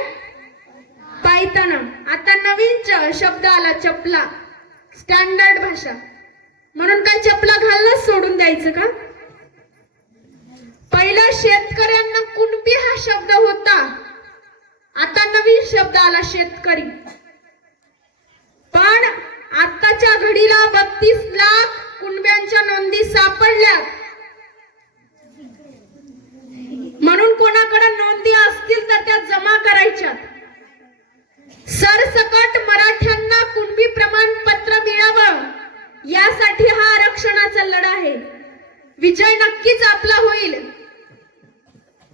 पायतान, आता नवीन शब्द आला चपला, स्टँडर्ड भाषा. म्हणून काय चपला घालणं सोडून द्यायचं का? पहिला शेतकऱ्यांना कुणबी हा शब्द होता, आता नवीन शब्द आला शेतकरी. पण आताच्या घडीला 32 लाख कुणब्यांच्या नोंदी सापडल्या. म्हणून कोणाकडे नोंदी असतील तर त्या जमा करायच्या. सरसकट मराठ्यांना कुणबी प्रमाणपत्र मिळावं यासाठी हा आरक्षणाचा लढा आहे. विजय नक्कीच आपला होईल.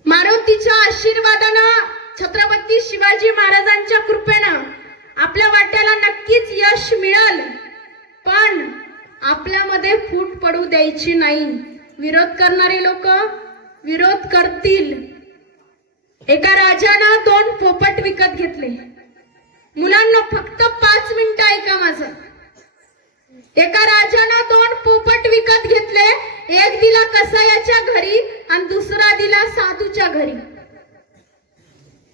मारुतीच्या आशीर्वादानं, छत्रपती शिवाजी महाराजांच्या कृपेनं आपल्या वाट्याला नक्कीच यश मिळेल. पण आपल्यामध्ये फूट पडू द्यायची नाही. विरोध करणारे लोक विरोध करतील. एका राजानं 2 पोपट विकत घेतले. मुलांना फक्त 5 मिनिटं ऐका माझं. एका राजानं 2 पोपट विकत घेतले. एक दिला कसायाच्या घरी आणि दुसरा दिला साधूच्या घरी.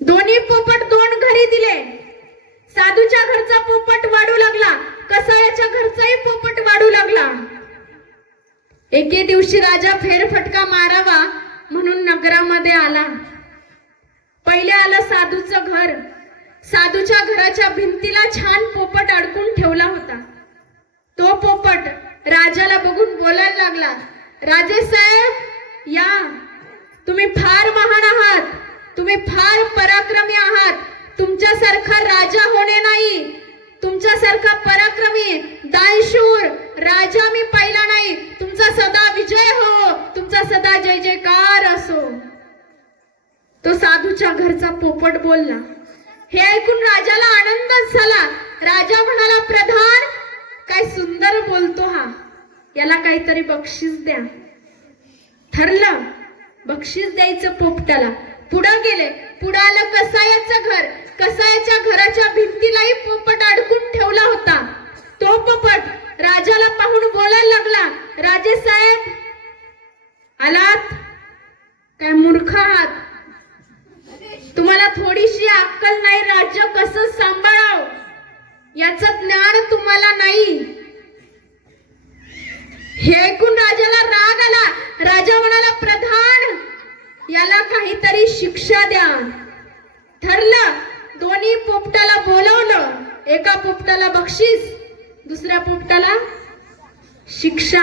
दोन्ही पोपट 2 घरी दिले. साधूच्या घरचा पोपट वाढू लागला, कसायाच्या घरचाही पोपट वाढू लागला. एके दिवशी राजा फेरफटका मारावा म्हणून नगरामध्ये आला. पहिले आलं साधूचं घर. साधूच्या घराच्या भिंतीला छान पोपट अडकून ठेवला होता. तो पोपट राजाला बघून बोलायला लागला, राजे साहेब या, तुम्ही फार महान आहात, तुम्ही फार पराक्रमी आहात. तुमच्यासारखा राजा होणे नाही, तुमच्यासारखा पराक्रमी दानशूर राजा मी पाहिला नाही. तुमचा सदा विजय हो, तुमचा सदा जय जयकार असो. तो साधूच्या घरचा पोपट बोलला. हे ऐकून राजाला आनंदच झाला. राजा म्हणाला, प्रधान काय सुंदर बोलतो हा, याला काहीतरी बक्षीस द्या. ठरलं. बक्षीस द्यायचं पोपटाला. पुढं गेले, पुढं आलं कसायाचं घर. कसायाच्या घराच्या भिंतीलाही पोपट अडकून ठेवला होता. तो पोपट राजाला पाहून बोलायला लागला, राजे साहेब आलात काय? मूर्ख आहात, तुम्हाला थोडीशी अक्कल नाही, राज्य कसं सांभाळावं याचं ज्ञान तुम्हाला नाही. हे ऐकून राजाला राग आला. राजा म्हणाला, प्रधान याला काहीतरी शिक्षा द्या. ठरलं, दोन्ही पोपटाला बोलवलं. एका पोपटाला बक्षीस, दुसऱ्या पोपटाला शिक्षा.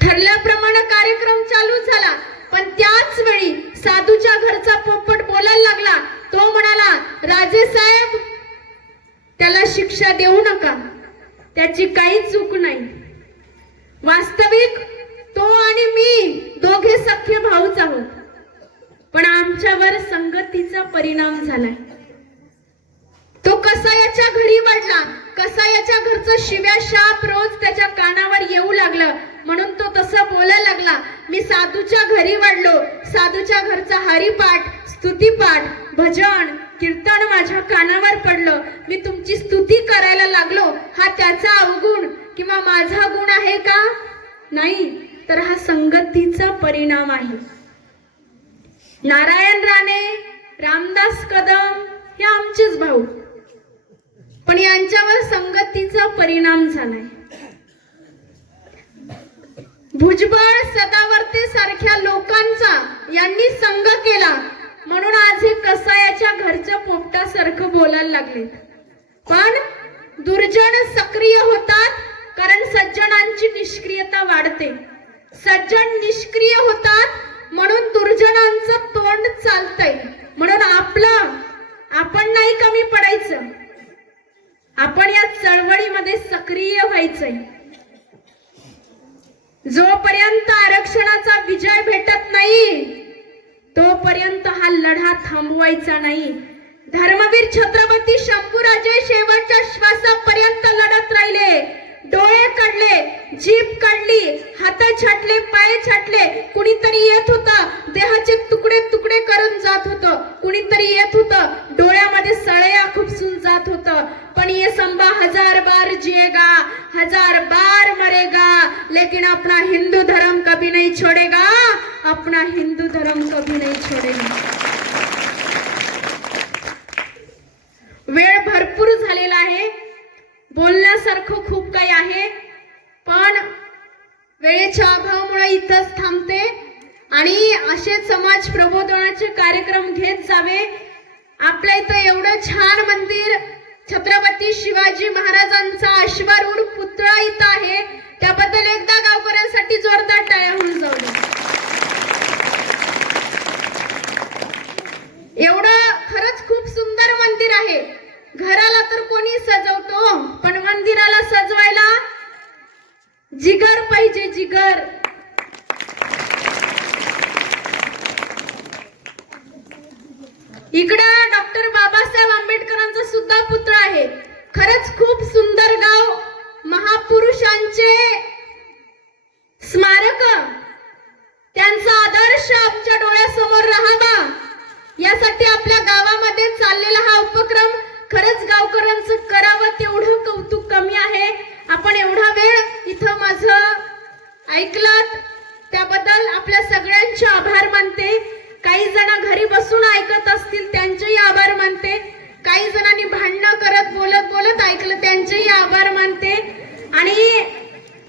ठरल्याप्रमाणे कार्यक्रम चालू झाला. पण त्याच वेळी साधूच्या घरचा पोपट बोलायला लागला. तो म्हणाला, राजे साहेब त्याला शिक्षा देऊ नका, त्याची काही चूक नाही. वास्तविक तो आणि मी दोघे सख्खे भाऊच आहोत, पण आमच्यावर संगतीचा परिणाम झालाय. तो कसायाच्या घरी वाढला. कसायाच्या घरचं शिव्या शाप रोज त्याच्या कानावर येऊ लागलं. म्हणून तो तसं बोलायला लागला, मी साधूच्या घरी वाढलो. साधूच्या घरचा हरिपाठ, स्तुतीपाठ, भजन, कीर्तन माझ्या कानावर पडलं. मी तुमची स्तुती करायला लागलो. हा त्याचा अवगुण किंवा माझा गुण आहे का? नाही, तर हा संगतीचा परिणाम आहे. नारायण राणे, रामदास कदम हे आमचेच भाऊ, पण यांच्यावर संगतीचा परिणाम झालाय. भुजबळ, सदावर्ते सारख्या लोकांचा यांनी संग केला, म्हणून आज हे कसायाच्या घरच्या पोपटासारखं बोलायला लागले. पण दुर्जन सक्रिय होतात, कारण सज्जनांची निष्क्रियता वाढते. सज्जन निष्क्रिय होतात म्हणून दुर्जनांचं तोंड चालतंय. म्हणून आपण नाही कमी पडायचं, आपण या चळवळीमध्ये सक्रिय व्हायचंय. जोपर्यंत आरक्षणाचा विजय भेटत नाही तोपर्यंत हा लढा थांबवायचा नाही. धर्मवीर छत्रपती शंभूराजे शेवटच्या श्वासापर्यंत लढत राहिले. डोळे काढले, जीभ काढली, हात छाटले, पाय छाटले. कुणीतरी येत होतं, देहाचे तुकडे तुकडे करून जात होतं. कुणीतरी येत होतं, डोळ्यामध्ये सळया खुपसून जात होतं. पण ये संभा 1000 बार जिएगा, 1000 बार मरेगा, लेकिन अपना हिंदू धर्म कभी नहीं छोड़ेगा. अपना हिंदू धर्म कभी नहीं छोड़ेगा. वेळ भरपूर झालेला आहे, बोलण्यासारखं खूप काही आहे, पण वेळेच्या अभावामुळे इथंच थांबते. आणि असे समाज प्रबोधनाचे कार्यक्रम घेत जावे. आपल्या इथं एवढं छान मंदिर, छत्रपती शिवाजी महाराजांचा अश्वारूढ पुतळा इथं आहे, त्याबद्दल एकदा गावकऱ्यांसाठी जोरदार टाळ्या होऊन जाऊ द्या. एवढं खरंच खूप सुंदर मंदिर आहे. घराला तर कोणी सजवतो, पण मंदिराला सजवायला जिगर पाहिजे, जिगर. इकडं डॉक्टर बाबासाहेब आंबेडकरांचा सुद्धा पुतळा आहे. खरंच खूप सुंदर गाव. महापुरुषांचे स्मारक, त्यांचा आदर्श आमच्या डोळ्यासमोर राहावा, यासाठी आपल्या गावामध्ये चाललेला हा उपक्रम खरंच गावकऱ्यांचं करावं तेवढं कौतुक कमी आहे. आपण एवढा वेळ इथं माझं ऐकलात त्याबद्दल आपल्या सगळ्यांचे आभार मानते. काही जण घरी बसून ऐकत असतील त्यांचेही आभार मानते. काही जणांनी भांडणं करत बोलत बोलत ऐकलं त्यांचेही आभार मानते. आणि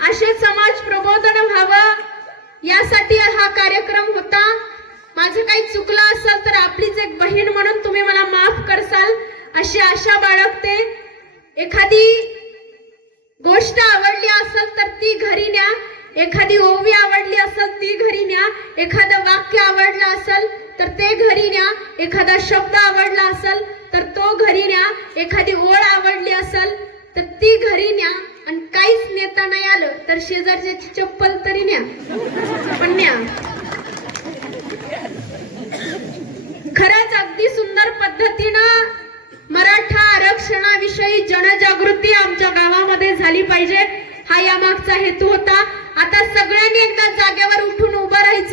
असे समाज प्रबोधन व्हावं यासाठी हा कार्यक्रम होता. माझं काही चुकलं असेल तर आपलीच एक बहीण म्हणून तुम्ही मला माफ करसाल अशी आशा बाळगते. एखादी गोष्ट आवडली असेल तर ती घरी न्या. एखादी ओवी आवडली असेल ती घरी न्या. एखादं वाक्य आवडलं असेल तर ते घरी न्या. एखादा शब्द आवडला असेल तर तो घरी न्या. एखादी ओळ आवडली असेल तर ती घरी न्या. आणि काहीच नेता नाही आलं तर शेजारची चप्पल तरी न्या, पण न्या. खरंच अगदी सुंदर पद्धतीनं मराठा आरक्षणाविषयी जनजागृती आमच्या गावामध्ये झाली पाहिजे, हा यामागचा हेतू होता. आता सगळ्यांनी एकदा जागेवर उठून उभं राहायचं.